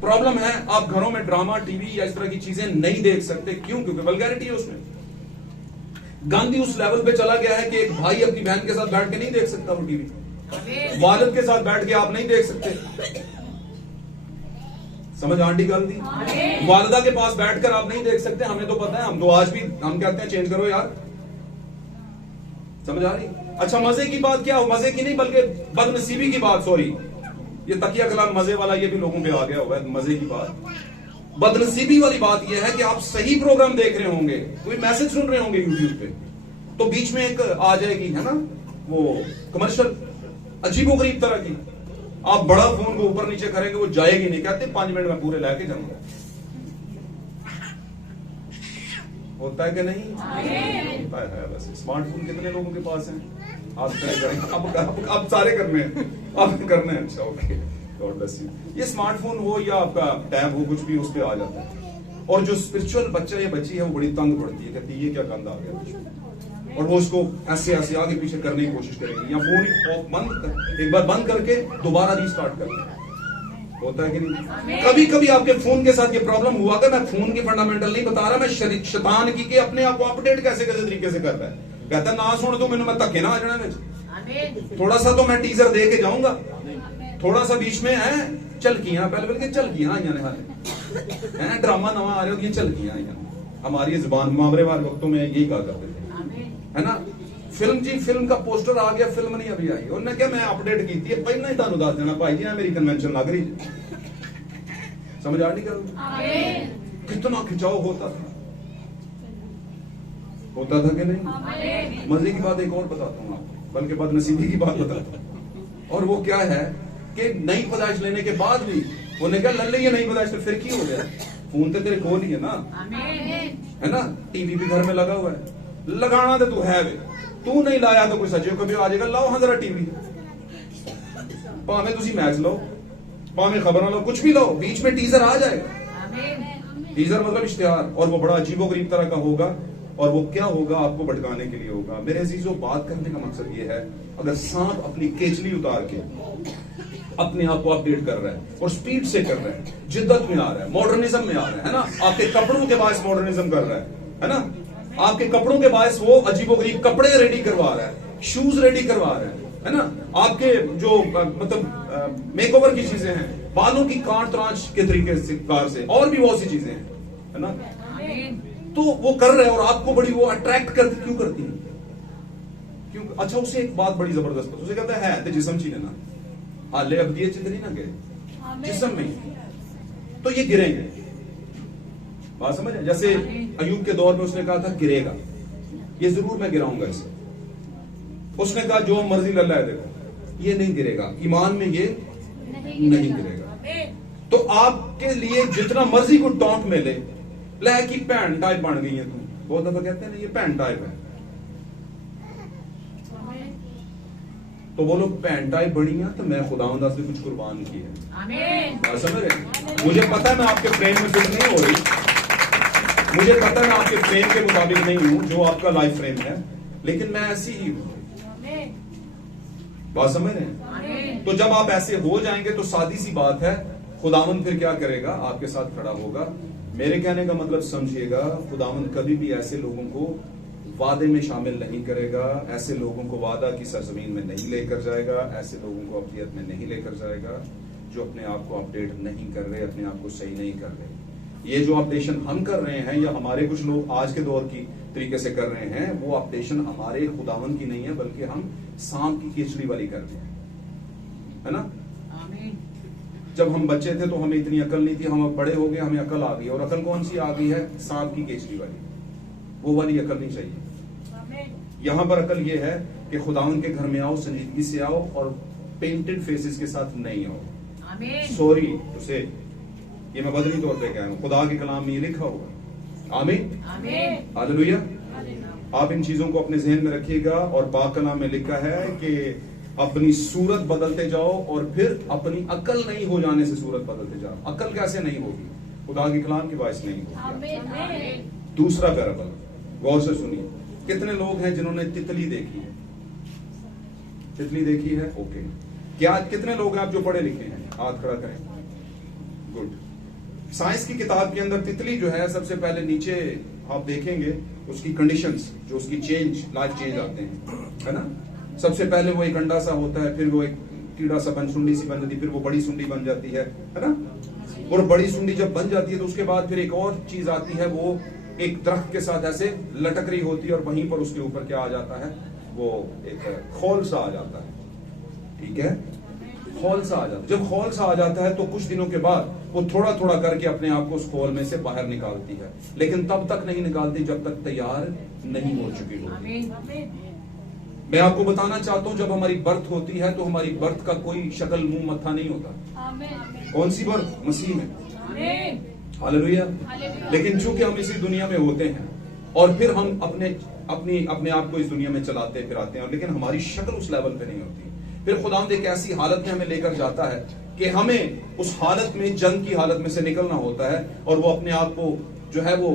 प्रॉब्लम है। आप घरों में ड्रामा, टीवी या इस तरह की चीजें नहीं देख सकते, क्यों? क्योंकि वल्गैरिटी है उसमें। गांधी उस लेवल पे चला गया है कि एक भाई अपनी बहन के साथ बैठ के नहीं देख सकता वो टीवी, वालिद के साथ बैठ के आप नहीं देख सकते। समझ आंटी गांधी, वालिदा के पास बैठकर आप नहीं देख सकते। हमें तो पता है, हम तो आज भी हम कहते हैं चेंज करो यार, समझ आ रही? अच्छा मजे की बात क्या हो, मजे की नहीं बल्कि बदनसीबी की बात, सॉरी ये तकिया कलाम मजे वाला ये भी लोगों पे आ गया हुआ है। मजे की बात, बदनसीबी वाली बात यह है कि आप सही प्रोग्राम देख रहे होंगे, कोई मैसेज सुन रहे होंगे यूट्यूब पे, तो बीच में एक आ जाएगी है ना वो कमर्शियल अजीबोगरीब तरह की, आप बड़ा फोन को ऊपर नीचे करेंगे वो जाएगी नहीं, कहते 5 मिनट में पूरे लाके जाऊंगा। होता है कि नहीं? होता है। बस स्मार्टफोन कितने लोगों के पास है? आप करेंगे, अब सारे करने हैं, अब करने हैं। अच्छा ओके, गॉड ब्लेस यू। ये स्मार्टफोन हो या आपका टैब हो, कुछ भी उस पे आ जाता है। और जो स्पिरिचुअल बच्चा या बच्ची है वो बड़ी तंग पड़ती है, कहती है ये क्या गंद आ गया, और वो उसको ऐसे ऐसे आगे पीछे करने की कोशिश करेगी, या फोन बंद एक बार बंद करके दोबारा रीस्टार्ट करके। होता है कि नहीं? कभी कभी आपके फोन के साथ ये प्रॉब्लम हुआ था। मैं फोन की फंडामेंटल नहीं बता रहा, मैं शैतान की कि अपने आप को अपडेट कैसे कैसे तरीके से कर रहा है। कहता ना सुन दो मैंने, मैं धक्के ना आ जाना, थोड़ा सा तो मैं टीजर दे के जाऊंगा, थोड़ा सा बीच में है चलकियां, पहले बल्कि चलकियां आई ने हाले है, ड्रामा नवा आ रहे हो, ये चलकियां आई। हमारी जुबान मुहावरेवार वक्तों में यही कहा करते थे, है ना। फिल्म जी, फिल्म का पोस्टर आ गया, फिल्म नहीं अभी आई, उन्होंने क्या मैं अपडेट की थी, पहले ही तुहानू दस देना भाई जी मेरी कन्वेंशन लग रही, समझ आ नहीं कर कितना खिंचाव होता था कि नहीं? मजे की बात एक और बताता हूँ आपको, बल्कि बदनसीबी की बात बताता हूँ, और वो क्या है कि नई पैदाइश लेने के बाद भी उन्हें क्या लल्ले ये नई पैदाइश फिर की हो गया, फोन तो तेरे खोल ही है ना, है ना, टीवी भी घर में लगा हुआ है, लगाना तो तू है वे, तू नहीं लाया तो कोई सचिव कभी आ जाएगा, लाओ हाँ जरा टीवी, भावे तुसी मैच लो, भावे खबर लो, कुछ भी लो, बीच में टीजर आ जाएगा। टीजर मतलब इश्तिहार, और वो बड़ा अजीबोगरीब तरह का होगा, और वो क्या होगा, आपको भटकाने के लिए होगा। मेरे अजीजों, बात करने का मकसद ये है, अगर सांप अपनी केचली उतार के अपने आप को अपडेट कर रहा है और स्पीड से कर रहा है, जिद्दत में आ रहा है, मॉडर्निज्म में आ रहा है ना, आपके कपड़ों के बायस मॉडर्निज्म कर रहा है ना, आपके कपड़ों के बायस वो अजीबोगरीब कपड़े रेडी करवा रहा है, शूज रेडी करवा रहा है ना, आपके जो मतलब मेकओवर की चीजें हैं, बालों की काट त्रांच के तरीके से, कार से, और भी बहुत सी चीजें हैं, है ना, तो वो कर रहे हैं, और आपको बड़ी वो अट्रैक्ट करती, क्यों करती है? क्यों? अच्छा, उसे एक बात बड़ी जबरदस्त, उसे कहता है तो जिस्म चीने ना, हाले अब दिए चित्र नहीं ना गिरे जिस्म में, तो ये गिरेंगे। बात समझ है? जैसे अयूब के दौर में उसने कहा था गिरेगा, ये जरूर मैं गिराऊंगा इसे। उसने कहा जो मर्जी लल्ला है देखो, ये नहीं गिरेगा, ईमान में ये नहीं गिरेगा। तो आपके लिए जितना मर्जी को टॉन्ट में ले की पैंट टाइप बन गई है तू, बहुत दफा कहते हैं ना ये पैंट टाइप है, तो बोलो पैंट टाइप बनी है तो मैं खुदावंद से कुछ कुर्बान की है। बात समझ रहे? मुझे पता है मैं आपके फ्रेम में फिट नहीं हो रही, मुझे पता है मैं आपके फ्रेम के मुताबिक नहीं हूं जो आपका लाइफ फ्रेम है, लेकिन मैं ऐसी ही हूं। बात समझ रहे हैं? तो जब आप ऐसे हो जाएंगे तो सादी सी बात है, खुदावंद फिर क्या करेगा, आपके साथ खड़ा होगा। मेरे कहने का मतलब समझिएगा, खुदावंद कभी भी ऐसे लोगों को वादे में शामिल नहीं करेगा, ऐसे लोगों को वादा की सरजमीन में नहीं लेकर जाएगा, ऐसे लोगों को अब्दियत में नहीं लेकर जाएगा जो अपने आप को अपडेट नहीं कर रहे, अपने आप को सही नहीं कर रहे। ये जो अपडेशन हम कर रहे हैं, या हमारे कुछ लोग आज के दौर की तरीके से कर रहे हैं, वो अपडेशन हमारे खुदावंद की नहीं है, बल्कि हम सांप की केचड़ी वाली कर रहे हैं, है ना। जब हम बच्चे थे तो हमें इतनी अकल नहीं थी, हम अब बड़े हो गए, हमें अकल आ गई, और अकल कौन सी आ गई है? सांप की केचड़ी वाली, वो वाली अकल नहीं चाहिए। यहां पर अकल ये है कि खुदावंद के घर में आओ, संजीदगी से आओ, और पेंटेड फेसेस के साथ नहीं आओ। सॉरी उसे, ये मैं बदली तौर पे कह रहा हूं, खुदा के कलाम में ये लिखा हुआ। आमीन, हालेलुया। आप इन चीजों को अपने जहन में रखिएगा, और पाक कलाम में लिखा है कि अपनी सूरत बदलते जाओ, और फिर अपनी अकल नहीं हो जाने से सूरत बदलते जाओ। अकल कैसे नहीं होगी? खुदा के कलाम की बात नहीं होगी। दूसरा पैराबल गौर से सुनिए। कितने लोग हैं जिन्होंने तितली देखी है? तितली देखी है? ओके। क्या कितने लोग हैं आप जो पढ़े लिखे हैं? हाथ खड़ा करें। गुड। साइंस की किताब के अंदर तितली जो है, सबसे पहले नीचे आप देखेंगे उसकी कंडीशंस, जो उसकी चेंज, लाइफ चेंज आते हैं, है ना। सबसे पहले वो एक अंडा सा होता है, फिर वो एक कीड़ा सा सुंडी सी बन जाती है, फिर वो बड़ी सुंडी बन जाती है ना। और बड़ी सुंडी जब बन जाती है तो उसके बाद फिर एक और चीज आती है, वो एक दरख्त के साथ ऐसे लटक रही होती है, और वहीं पर उसके ऊपर क्या आ जाता है, वो एक खौल सा आ जाता है। ठीक है, खौल सा आ जाता है। जब खौल सा आ जाता है तो कुछ दिनों के बाद वो थोड़ा थोड़ा करके अपने आप को उस खौल में से बाहर निकालती है, लेकिन तब तक नहीं निकालती जब तक तैयार नहीं हो चुकी होती। मैं आपको बताना चाहता हूं, जब हमारी बर्थ होती है तो हमारी बर्थ का कोई शक्ल मुंह मत्था नहीं होता। कौन सी बर्थ? मसीह में। हालेलुया। लेकिन चूंकि हम इसी दुनिया में होते हैं, और फिर हम अपने आप को इस दुनिया में चलाते फिराते हैं, लेकिन हमारी शक्ल उस लेवल पे नहीं होती। फिर खुदावंद एक ऐसी हालत में हमें लेकर जाता है कि हमें उस हालत में, जंग की हालत में से निकलना होता है, और वो अपने आप को जो है वो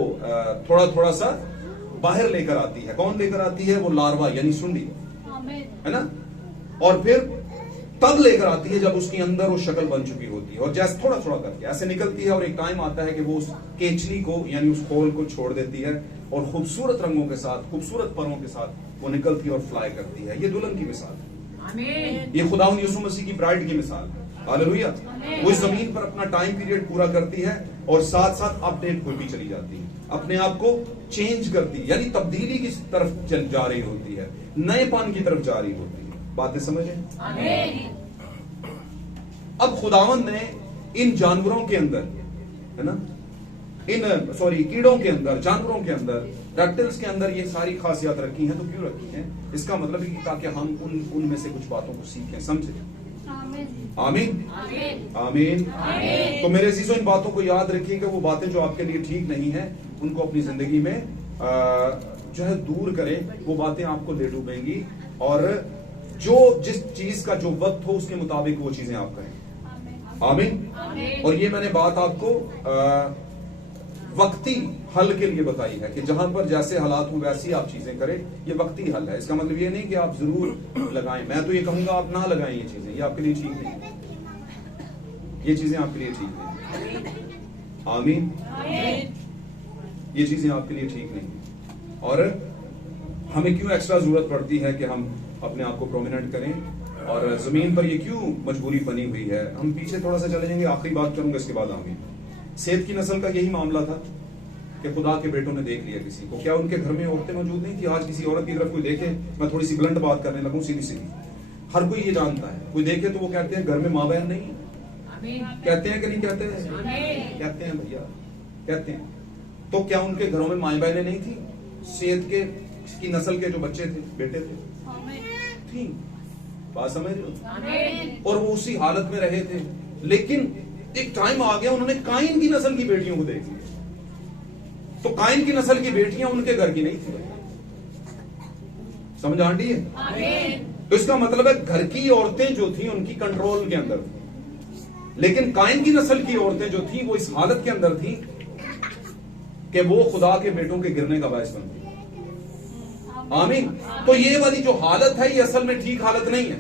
थोड़ा थोड़ा सा बाहर लेकर आती है। कौन लेकर आती है? वो लार्वा यानी सुंडी, है ना। और फिर तब लेकर आती है जब उसके अंदर वो शक्ल बन चुकी होती है, और जैसे थोड़ा थोड़ा करके ऐसे निकलती है, और एक टाइम आता है कि वो उस केचली को यानी उस खोल को छोड़ देती है, और खूबसूरत रंगों के साथ, खूबसूरत परों के साथ वो निकलती है और फ्लाई करती है। ये दुल्हन की मिसाल है, ये खुदावंद यीशु मसीह की ब्राइड की मिसाल है। हालेलुया। वो इस जमीन पर अपना टाइम पीरियड पूरा करती है, और साथ साथ अपडेट होती चली जाती है, अपने आप को चेंज करती है, यानी तब्दीली की तरफ जा रही होती है, नएपन की तरफ जा रही होती है। बातें समझे? अब खुदावंद ने इन जानवरों के अंदर, है ना, कीड़ों के अंदर, जानवरों के अंदर, रेप्टिल्स के अंदर ये सारी खासियत रखी हैं। तो क्यों रखी हैं? इसका मतलब है कि ताकि हम उनमें से कुछ बातों को सीखें, समझें। आमीन, आमीन। तो मेरे अजीजों, इन बातों को याद रखिएगा। वो बातें जो आपके लिए ठीक नहीं है, उनको अपनी जिंदगी में जो है दूर करे, वो बातें आपको ले डूबेंगी, और जो जिस चीज का जो वक्त हो उसके मुताबिक वो चीजें आप करें। आमीन। और ये मैंने बात आपको वक्ती हल के लिए बताई है कि जहां पर जैसे हालात हो वैसी आप चीजें करें, ये वक्ती हल है। इसका मतलब ये नहीं कि आप जरूर लगाएं। मैं तो ये कहूंगा आप ना लगाएं ये चीजें, ये आपके लिए ठीक नहीं, ये चीजें आपके लिए ठीक नहीं। आमीन। ये चीजें आपके लिए ठीक नहीं। और हमें क्यों एक्स्ट्रा जरूरत पड़ती है कि हम अपने आप को प्रोमिनेंट करें, और जमीन पर ये क्यों मजबूरी बनी हुई है। हम पीछे थोड़ा सा चले जाएंगे, आखिरी बात करूंगा इसके बाद आमीन। सेत की नस्ल का यही मामला था कि खुदा के बेटों ने देख लिया किसी को। क्या उनके घर में औरतें मौजूद नहीं थी? आज किसी औरत की तरफ कोई देखे, मैं थोड़ी सी ब्लंट बात करने लगूं, सीधी सीधी, हर कोई ये जानता है, कोई देखे तो वो कहते हैं घर में माँ बहन नहीं, कहते हैं कि नहीं कहते हैं? कहते हैं भैया, कहते हैं। तो क्या उनके घरों में माए बहनें नहीं थी? सेत की नस्ल के जो बच्चे थे, बेटे थे, थी, बात समझ रहे हो? और वो उसी हालत में रहे थे, लेकिन एक टाइम आ गया उन्होंने काइन की नस्ल की बेटियों को देख लिया। तो काइन की नस्ल की बेटियां उनके घर की नहीं थी। समझ आंटी है? तो इसका मतलब है घर की औरतें जो थी उनकी कंट्रोल के अंदर थी, लेकिन काइन की नस्ल की औरतें जो थी वो इस हालत के अंदर थी कि वो खुदा के बेटों के गिरने का बायस बनती। आमीन। तो ये वाली जो हालत है ये असल में ठीक हालत नहीं है।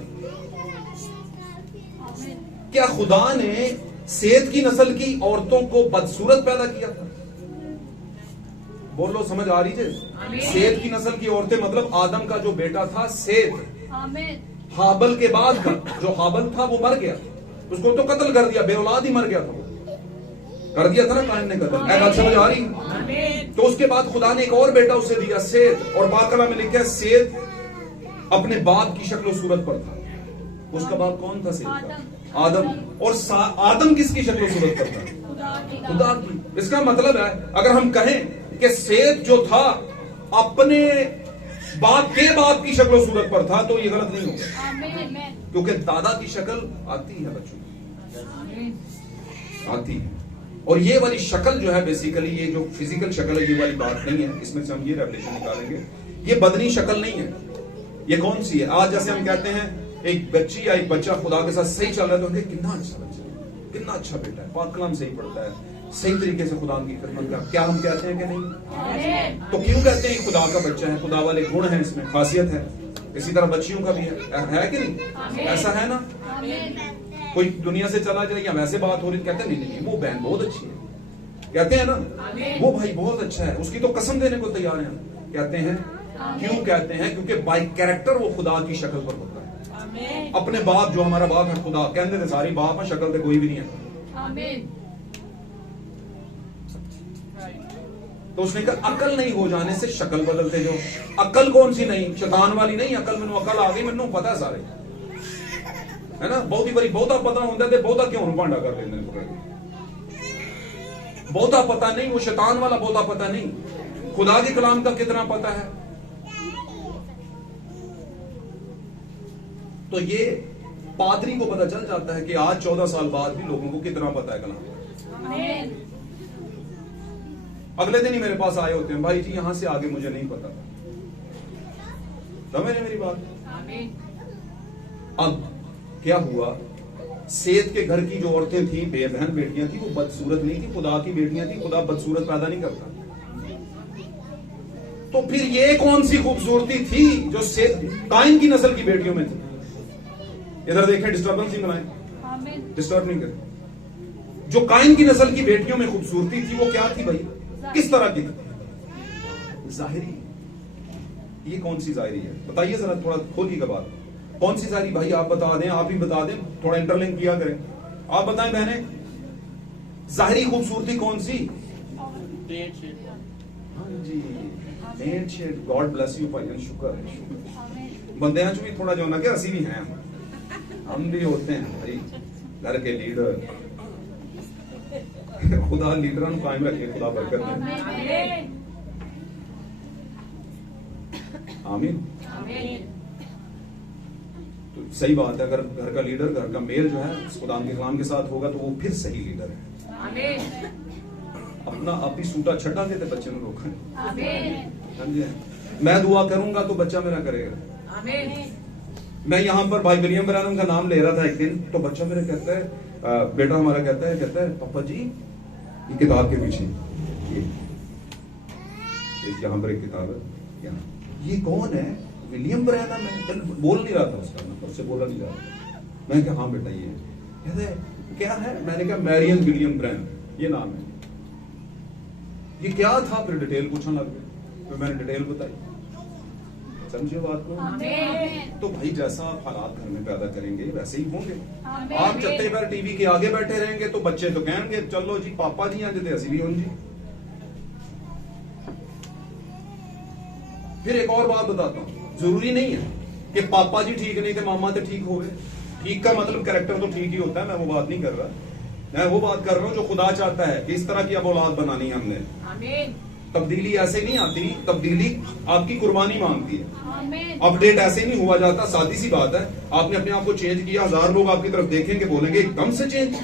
क्या खुदा ने सेत की नस्ल की औरतों को बदसूरत पैदा किया था? बोलो, समझ आ रही है? सेत की नस्ल की औरतें मतलब आदम का जो बेटा था सेत, हाबल के बाद जो हाबल था वो मर गया, उसको तो कत्ल कर दिया, बेऔलाद ही मर गया था, वो कर दिया था ना कायन ने कत्ल। बात समझ आ रही? तो उसके बाद खुदा ने एक और बेटा उसे दिया सेत, और पाक कलाम में लिखा है सेत अपने बाप की शक्ल सूरत पर था। उसका बाप कौन था? सेत का आदम। और आदम किसकी शक्ल सूरत पर था? खुदा की। इसका मतलब है अगर हम कहें कि सेत जो था अपने बाप के बाप की शक्ल सूरत पर था तो ये गलत नहीं होगा, क्योंकि दादा की शक्ल आती है बच्चों की, आती है। और ये वाली शक्ल जो है बेसिकली ये जो फिजिकल शक्ल है ये वाली बात नहीं है, इसमें से हम ये रेवलेशन निकालेंगे, ये बदनी शक्ल नहीं है। ये कौन सी है? आज जैसे हम कहते हैं एक बच्ची या एक बच्चा खुदा के साथ सही चल रहा है तो कितना अच्छा बच्चा है, कितना अच्छा बेटा है, पाक कलाम सही पढ़ता है, सही तरीके से खुदा की खिदमत का, क्या हम कहते हैं कि नहीं? तो क्यों कहते हैं खुदा का बच्चा है? खुदा वाले गुण हैं इसमें, खासियत है। इसी तरह बच्चियों का भी है कि नहीं? ऐसा है ना? कोई दुनिया से चला जाए या वैसे बात हो रही कहते हैं नहीं वो बहन बहुत अच्छी है, कहते हैं ना, वो भाई बहुत अच्छा है, उसकी तो कसम देने को तैयार है, कहते हैं। क्यों कहते हैं? क्योंकि बाय कैरेक्टर वो खुदा की शक्ल पर होता है। अपने बाप, जो हमारा बाप है खुदा, कहते थे सारी बाप है, शक्ल तो कोई भी नहीं है। तो उसने कहा अकल नहीं हो जाने से शक्ल बदलते जो। अकल कौन सी नहीं? शैतान वाली नहीं अकल, मैनू अकल आ गई, मैनू पता है सारे, है ना? बहुत ही बारी बहुता पता होता है, बहुता क्यों भांडा कर लेते हैं? बहुता पता नहीं, वो शैतान वाला बहुता पता नहीं। खुदा के कलाम का कितना पता है? तो ये पादरी को पता चल जाता है कि आज 14 साल बाद भी लोगों को कितना पता है कलाम। अगले दिन ही मेरे पास आए होते हैं, भाई जी यहां से आगे मुझे नहीं पता। समझ रहे मेरी बात? अब क्या हुआ? सेत के घर की जो औरतें थी, बेबहन बेटियां थी, वो बदसूरत नहीं थी, खुदा की बेटियां थी। खुदा बदसूरत पैदा नहीं करता। तो फिर ये कौन सी खूबसूरती थी जो सेत काइन की नस्ल की बेटियों में थी? इधर देखें, डिस्टर्बेंस नहीं बनाए, डिस्टर्ब नहीं करें। जो काइन की नस्ल की बेटियों में खूबसूरती थी वो क्या थी भाई? किस तरह की थी? जाहिरी। ये कौन सी जाहिरी है बताइए जरा, थोड़ा खोलिएगा बात। कौन सी जाहिरी भाई? आप बता दें, आप ही बता दें, थोड़ा इंटरलिंक किया करें। आप बताएं बहने, जाहिरी खूबसूरती कौन सी? हाँ जी, net shade. God bless you भाई, शुक्र है। बंदे भी थोड़ा जो ना क्या असी भी हैं, हम भी होते हैं भाई घर के लीडर। खुदा लीडर कायम रखे, खुदा बरकत दे। आमीन। तो सही बात है, अगर घर का लीडर, घर का मेल जो है खुदा के कलाम के साथ होगा तो वो फिर सही लीडर है। अपना आप ही सूटा छटा के बच्चे में रोका, समझे? मैं दुआ करूंगा तो बच्चा मेरा करेगा। आमीन। मैं यहाँ पर भाई विलियम ब्रैनम का नाम ले रहा था एक दिन, तो बच्चा मेरा कहता है, बेटा हमारा कहता है पापा जी ये किताब के पीछे यहाँ पर एक किताब है, यहाँ ये कौन है? विलियम ब्रैनम है। बोल नहीं रहा था उसका नाम, उससे बोला नहीं रहा। मैं क्या हाँ बेटा ये कहते हैं क्या है? मैंने कहा मैरियन विलियम ब्रैनम ये नाम है। ये क्या था? फिर डिटेल पूछने लग गए, फिर मैंने डिटेल बताई। समझे बात को? आमीन। तो भाई जैसा आप हालात घर में पैदा करेंगे वैसे ही होंगे। आमीन। आप जत्ते बार टीवी के आगे बैठे रहेंगे तो बच्चे तो कहेंगे चलो जी पापा जी आज असि भी हों जी। फिर एक और बात बताता हूं, जरूरी नहीं है कि पापा जी ठीक नहीं थे मामा तो ठीक हो गए। ठीक का मतलब कैरेक्टर तो ठीक ही होता है, मैं वो बात नहीं कर रहा। मैं वो बात कर रहा हूं जो खुदा चाहता है कि इस तरह की अब औलाद बनानी है हमने। आमीन। तब्दीली ऐसे नहीं आती, तब्दीली आपकी कुर्बानी मांगती है। आमीन। अपडेट ऐसे नहीं हुआ जाता। सादी सी बात है, आपने अपने आप को चेंज किया, 1000 लोग आपकी तरफ देखेंगे बोलेंगे एकदम से चेंज।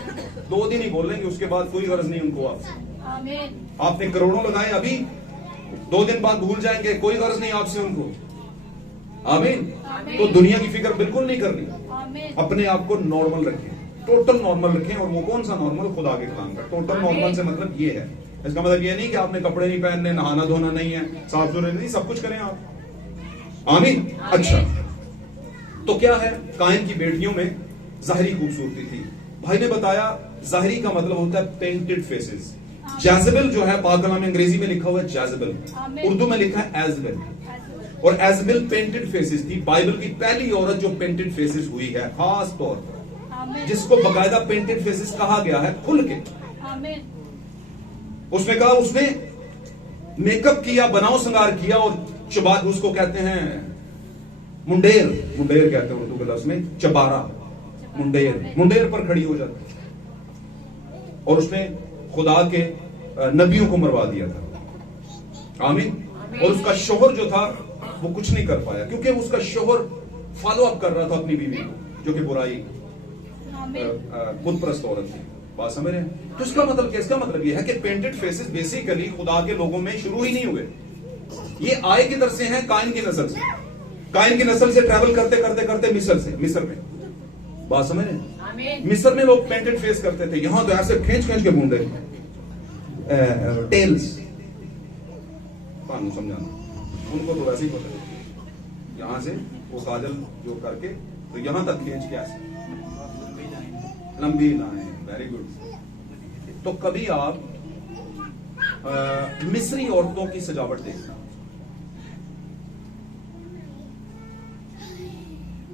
2 दिन ही बोलेंगे, उसके बाद कोई गर्ज नहीं उनको आपसे। आमीन। आपने करोड़ों लगाए, अभी 2 दिन बाद भूल जाएंगे, कोई गर्ज नहीं आपसे उनको। आमीन। आमीन। तो दुनिया की फिक्र बिल्कुल नहीं करनी, आमीन। अपने आप को नॉर्मल रखें, टोटल नॉर्मल रखें। और वो कौन सा नॉर्मल? खुदा के कलाम का टोटल नॉर्मल से मतलब ये है, इसका मतलब ये नहीं कि आपने कपड़े नहीं पहनने, नहाना धोना नहीं है, साफ सुथरे नहीं, सब कुछ करें आप। आमीन। अच्छा, तो क्या है? कायन की बेटियों में जाहिरी खूबसूरती थी। भाई ने बताया जाहिरी का मतलब होता है पेंटेड फेसेस। जैज़ेबल जो है पाक कलाम में अंग्रेजी में लिखा हुआ है जैज़ेबल, उर्दू में लिखा है एज़ेबल। और एज़ेबल पेंटेड फेसेस थी। बाइबल की पहली औरत जो पेंटेड फेसेस हुई है, खास तौर पर आमीन। जिसको बकायदा पेंटेड फेसेस कहा गया है, खुल के आमीन। उसने कहा उसने मेकअप किया, बनाव श्रृंगार किया, और चबार उसको कहते हैं मुंडेर, मुंडेर कहते हैं उर्दू के लफ्ज में चबारा, मुंडेर, मुंडेर पर खड़ी हो जाती। और उसने खुदा के नबियों को मरवा दिया था। आमीन। और उसका शोहर जो था वो कुछ नहीं कर पाया, क्योंकि उसका शोहर फॉलो अप कर रहा था अपनी बीवी को, जो कि बुराई बुतप्रस्त औरत थी। बात समझ रहे हैं? तो इसका मतलब क्या? इसका मतलब यह है कि पेंटेड फेसेस बेसिकली खुदा के लोगों में शुरू ही नहीं हुए। ये आए किधर से हैं? कायन की नस्ल से। कायन की नस्ल से ट्रैवल करते करते करते मिस्र में। बात समझ रहे हैं? आमीन। मिस्र में लोग पेंटेड फेस करते थे। यहां तो ऐसे खींच खींच के बूंदे टेल्स, समझाना उनको तो वैसे ही पता है। यहां से वो काजल जो करके तो यहां तक खींच के ऐसे लंबी लाइन। Very good. तो कभी आप मिस्री औरतों की सजावट देखना,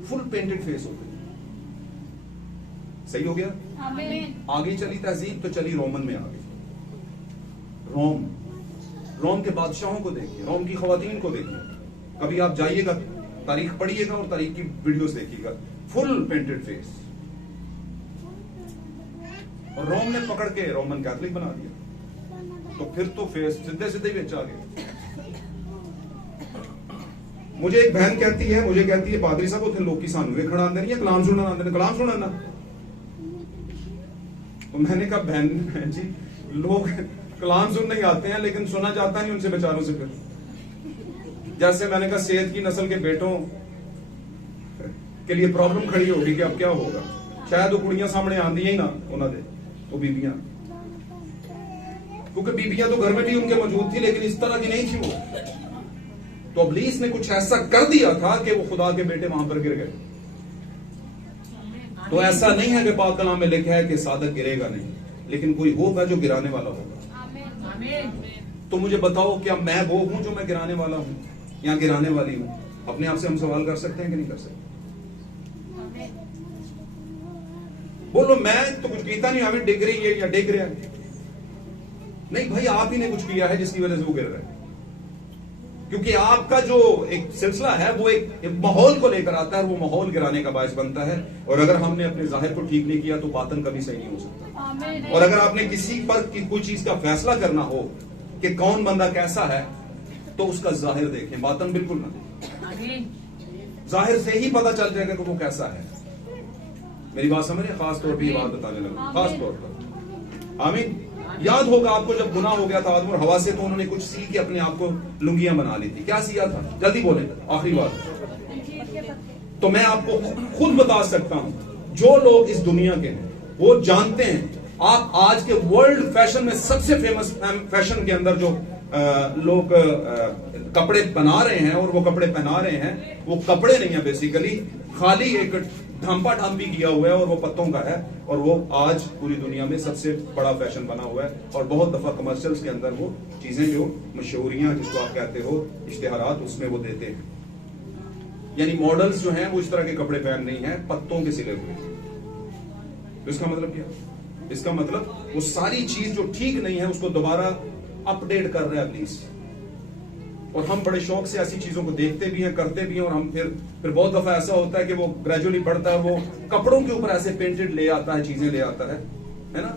फुल पेंटेड फेस होते हैं। सही हो गया? आमीन। आगे चली तहजीब तो चली रोमन में आ गई। रोम के बादशाहों को देखिए, रोम की खवातीन को देखिए। कभी आप जाइएगा, तारीख पढ़िएगा और तारीख की वीडियोस देखिएगा, फुल पेंटेड फेस। और रोम ने पकड़ के रोमन कैथोलिक बना दिया, तो फिर तो फेस सीधे सीधे बेच आ गए। मुझे एक बहन कहती है, मुझे कहती है पादरी साहब उथे लोग सानू वे खड़ा आंदे नहीं है, कलाम सुनना आंदे ने, कलाम सुनना। तो मैंने कहा बहन जी, लोग कलाम सुनने ही आते हैं लेकिन सुना जाता नहीं उनसे बेचारों से। फिर जैसे मैंने कहा सेहत की नस्ल के बेटों के लिए प्रॉब्लम खड़ी होगी कि अब क्या होगा। शायद वो कुड़ियां सामने आंदी ही ना उन्होंने, वो बीबियां, क्योंकि बीबियां तो घर में भी उनके मौजूद थी लेकिन इस तरह की नहीं थी वो। तो अब्लीस ने कुछ ऐसा कर दिया था कि वो खुदा के बेटे वहां पर गिर गए। तो ऐसा नहीं है कि पाक कलाम में लिखा है कि सादक गिरेगा नहीं, लेकिन कोई होगा जो गिराने वाला होगा। आमीन। तो मुझे बताओ, क्या मैं वो हूं जो मैं गिराने वाला हूं या गिराने वाली हूं? अपने आप से हम सवाल कर सकते हैं कि नहीं कर सकते? बोलो मैं तो कुछ कीता नहीं, हमें डिग रही है या डिग रहा है। नहीं भाई, आप ही ने कुछ किया है जिसकी वजह से वो गिर रहा है। क्योंकि आपका जो एक सिलसिला है वो एक माहौल को लेकर आता है, वो माहौल गिराने का बायस बनता है। और अगर हमने अपने जाहिर को ठीक नहीं किया तो बातन कभी सही नहीं हो सकता। आमीन। और अगर आपने किसी पर कोई चीज का फैसला करना हो कि कौन बंदा कैसा है, तो उसका जाहिर देखें, बातन बिल्कुल ना देखें। आमीन। जाहिर से ही पता चल जाएगा कि वो कैसा है। मेरी बात समझ रहे? खास तौर पर ये बात बताने लगा, खास तौर पर। आमीन। याद होगा आपको जब गुनाह हो गया था आदम और हवा से, तो उन्होंने कुछ सी के अपने आप को लुंगियां बना ली थी। क्या सिया था? जल्दी बोले, आखिरी बात। तो मैं आपको खुद बता सकता हूं, जो लोग इस दुनिया के हैं वो जानते हैं, आप आज के वर्ल्ड फैशन में सबसे फेमस फैशन के अंदर जो लोग कपड़े बना रहे हैं और वो कपड़े पहना रहे हैं, वो कपड़े नहीं है, बेसिकली खाली एक ढांपा ढांपी किया हुआ है और वो पत्तों का है, और वो आज पूरी दुनिया में सबसे बड़ा फैशन बना हुआ है। और बहुत दफा कमर्शियल्स के अंदर वो चीजें जो मशहूरियां जिसको आप कहते हो, इश्तिहारात, उसमें वो देते हैं। यानी मॉडल्स जो हैं वो इस तरह के कपड़े पहन रही हैं, पत्तों के सिले हुए। तो इसका मतलब क्या? इसका मतलब वो सारी चीज जो ठीक नहीं है उसको दोबारा अपडेट कर रहे हैं प्लीज। और हम बड़े शौक से ऐसी चीजों को देखते भी हैं, करते भी हैं, और हम फिर बहुत दफा ऐसा होता है कि वो ग्रेजुअली बढ़ता है, वो कपड़ों के ऊपर ऐसे पेंटेड ले आता है, चीजें ले आता है ना,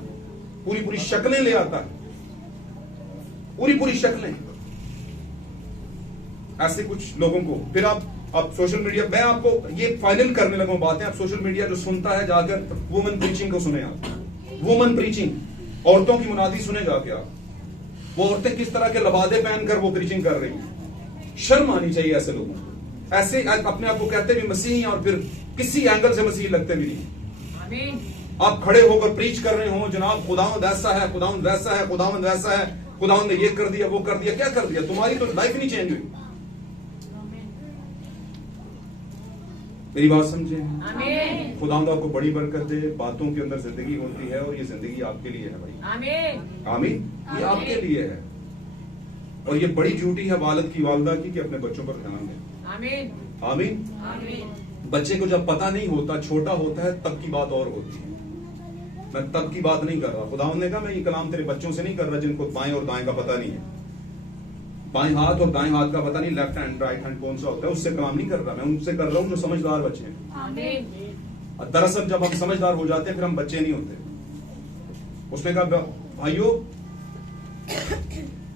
पूरी पूरी शक्लें ले आता है, पूरी पूरी शक्लें, ऐसे कुछ लोगों को। फिर आप सोशल मीडिया, मैं आपको ये फाइनल करने लगा हूं बातें, आप सोशल मीडिया जो सुनता है जाकर वुमेन प्रीचिंग को सुने आप, वुमेन प्रीचिंग, औरतों की मुनादी सुने जाके आप, वो औरतें किस तरह के लबादे पहनकर वो प्रीचिंग कर रही हैं। शर्म आनी चाहिए ऐसे लोगों को। ऐसे अपने आप को कहते भी मसीह हैं और फिर किसी एंगल से मसीह लगते भी नहीं। आप खड़े होकर प्रीच कर रहे हो, जनाब खुदावंद ऐसा है, खुदावंद वैसा है, खुदावंद वैसा है, खुदावंद ने ये कर दिया, वो कर दिया। क्या कर दिया? तुम्हारी तो लाइफ नहीं चेंज हुई। मेरी बात समझे? खुदावंद आपको बड़ी बरकत दे। बातों के अंदर जिंदगी होती है और ये जिंदगी आपके लिए है भाई। आमीन आमीन, ये आपके लिए है। और ये बड़ी ड्यूटी है वालिद की, वालिदा की, कि अपने बच्चों पर ध्यान दें। आमीन आमीन। बच्चे को जब पता नहीं होता, छोटा होता है, तब की बात और होती है। मैं तब की बात नहीं कर रहा। खुदावंद ने कहा मैं ये कलाम तेरे बच्चों से नहीं कर रहा जिनको बाएं और दाएं का पता नहीं है, बाएं हाथ और दाएं हाथ का पता नहीं, लेफ्ट हैंड राइट हैंड कौन सा होता है, उससे कलाम नहीं कर रहा। मैं उनसे कर रहा हूं जो समझदार बच्चे हैं। दरअसल जब हम समझदार हो जाते हैं फिर हम बच्चे नहीं होते। उसने कहा भाइयों,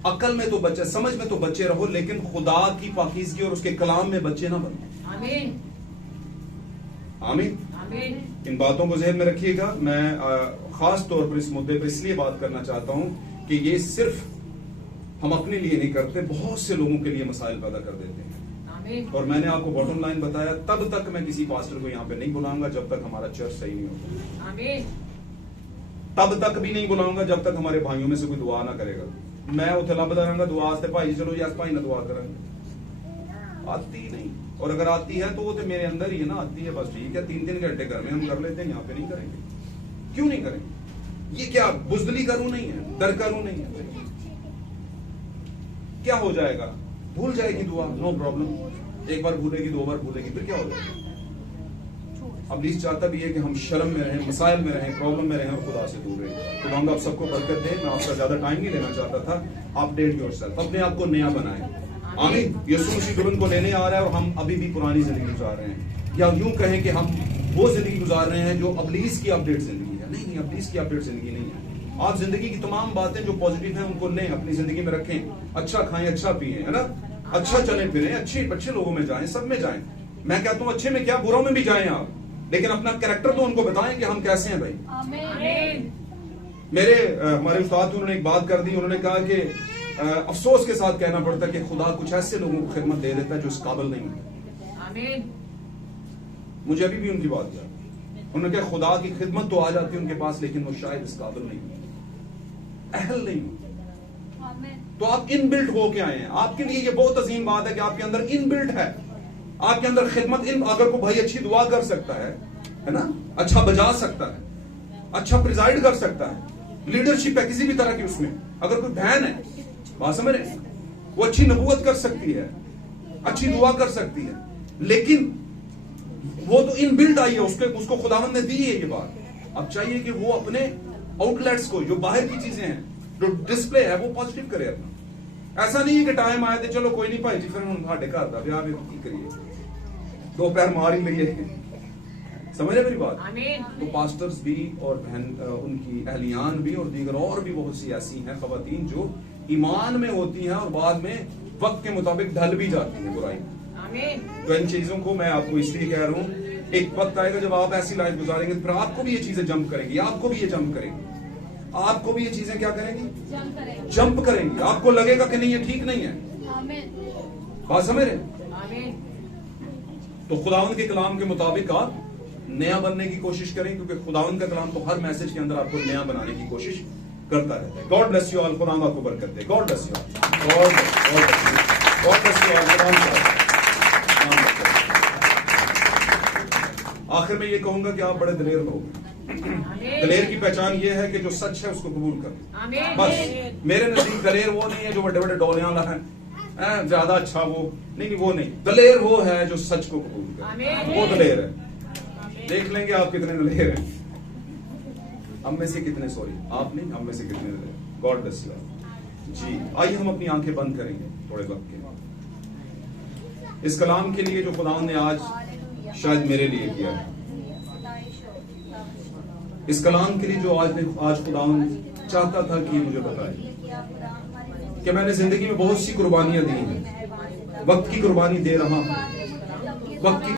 अकल में तो बच्चे, समझ में तो बच्चे रहो, लेकिन खुदा की पाकीज़गी और उसके कलाम में बच्चे ना बनो। आमीन आमीन। इन बातों को ज़हन में रखिएगा। मैं खास तौर पर इस मुद्दे पर इसलिए बात करना चाहता हूं कि ये सिर्फ हम अपने लिए नहीं करते, बहुत से लोगों के लिए मसाइल पैदा कर देते हैं। और मैंने आपको बॉटम लाइन बताया, तब तक मैं किसी पास्टर को यहाँ पे नहीं बुलाऊंगा जब तक हमारा चर्च सही नहीं होता। तब तक भी नहीं बुलाऊंगा जब तक हमारे भाइयों में से कोई दुआ ना करेगा। मैं उथे लभदा रहूंगा दुआ वास्ते, भाई चलो यस भाई ना दुआ करेंगे। आती नहीं, और अगर आती है तो वो तो मेरे अंदर ही है ना, आती है बस ठीक है। 3-3 घंटे घर में हम कर लेते हैं, यहाँ पे नहीं करेंगे। क्यों नहीं करेंगे? ये क्या बुज़दिली करूं नहीं है, डर करूं नहीं है? क्या हो जाएगा? भूल जाएगी दुआ, नो प्रॉब्लम। एक बार भूलेगी, 2 बार भूलेगी, फिर क्या हो जाएगा? अब लीस्ट चाहता भी है कि हम शर्म में रहें, मसाइल में रहें, प्रॉब्लम में रहें और खुदा से दूर रहें। खुदा आप सबको बरकत दे। मैं आपका ज्यादा टाइम नहीं लेना चाहता था। अपडेट योरसेल्फ, अपने आप को नया बनाएं। आमीन। यीशु मसीह दुल्हन को लेने आ रहा है और हम अभी भी पुरानी जिंदगी गुजार रहे हैं, या यूं कहें कि हम वो जिंदगी गुजार रहे हैं जो अबलीस की अपडेट जिंदगी है। नहीं, अबलीस की अपडेट जिंदगी नहीं है। आप जिंदगी की तमाम बातें जो पॉजिटिव हैं उनको लें, अपनी जिंदगी में रखें। अच्छा खाएं, अच्छा पिए, है ना, अच्छा चले फिरें, अच्छे लोगों में जाएं, सब में जाएं। मैं कहता हूं अच्छे में क्या, बुरों में भी जाएं आप, लेकिन अपना कैरेक्टर तो उनको बताएं कि हम कैसे हैं भाई। आमीन। मेरे हमारे उस्ताद उन्होंने एक बात कर दी। उन्होंने कहा कि अफसोस के साथ कहना पड़ता है कि खुदा कुछ ऐसे लोगों को खिदमत दे देता है जो इस काबिल नहीं होते। आमीन। मुझे अभी भी उनकी बात याद। उन्होंने कहा खुदा की खिदमत तो आ जाती है उनके पास, लेकिन वो शायद इस काबिल नहीं होते, अहल नहीं होते। तो आप इनबिल्ट होके आए हैं। आपके लिए ये बहुत अजीम बात है कि आपके अंदर इनबिल्ट है, आपके अंदर खिदमत। अगर कोई भाई अच्छी दुआ कर सकता है ना, अच्छा बजा सकता है, अच्छा प्रिजाइड कर सकता है, लीडरशिप है किसी भी तरह की उसमें, अगर कोई बहन है, बात समझ रहे, वो अच्छी नबूवत कर सकती है, अच्छी दुआ कर सकती है, लेकिन वो तो इनबिल्ट आई है, उसको खुदावंद ने दी है ये बात। अब चाहिए कि वो अपने आउटलेट्स को, जो बाहर की चीजें हैं, जो डिस्प्ले है, वो पॉजिटिव करे अपना। ऐसा नहीं है कि टाइम आया थे चलो कोई नहीं भाई जी, फिर हम साढ़े घर का ब्याह की करिए, 2 पैर मार ही लिए। समझ रहे मेरी बात? तो पास्टर्स भी और बहन उनकी अहलियान भी और दीगर और भी बहुत सी ऐसी हैं खवातीन जो ईमान में होती हैं और बाद में वक्त के मुताबिक ढल भी जाती हैं बुराई। तो इन चीजों को मैं आपको इसलिए कह रहा हूं, एक वक्त आएगा जब आप ऐसी लाइफ गुजारेंगे, फिर आपको भी ये चीजें जंप करेंगी, आपको भी ये जंप करेंगी। आपको भी ये चीजें क्या करेंगी? जम करेंगे। जंप करेंगी। आपको लगेगा कि नहीं ये ठीक नहीं है। आमीन। बात समझ रहे? आमीन। तो खुदावंद के कलाम के मुताबिक आप नया बनने की कोशिश करें, क्योंकि खुदावंद का कलाम तो हर मैसेज के अंदर आपको नया बनाने की कोशिश करता रहता है। God bless you all. खुदा आपको बरकत दे। God bless you all. God bless you all. आखिर में ये कहूंगा कि आप बड़े दलेर लोग हैं। दलेर की पहचान ये है कि जो सच है उसको कबूल कर। बस मेरे नजदीक दलेर वो नहीं है जो बड़े बड़े डोलियां लाए, ज्यादा अच्छा वो नहीं, वो नहीं। दलेर वो है जो सच को कबूल करे, वो दलेर है। देख लेंगे आप कितने दलेर हैं। हम में से कितने, सॉरी आप नहीं, हम में से कितने दलेर। गॉड ब्लेस यू जी। आइए हम अपनी आंखें बंद करेंगे थोड़े वक्त के बाद। इस कलाम के लिए जो खुदा ने आज शायद मेरे लिए किया है, इस कलाम के लिए जो आज खुदा चाहता था कि मुझे बताए कि मैंने जिंदगी में बहुत सी कुर्बानियां दी हैं, वक्त की कुर्बानी दे रहा हूं, वक्त की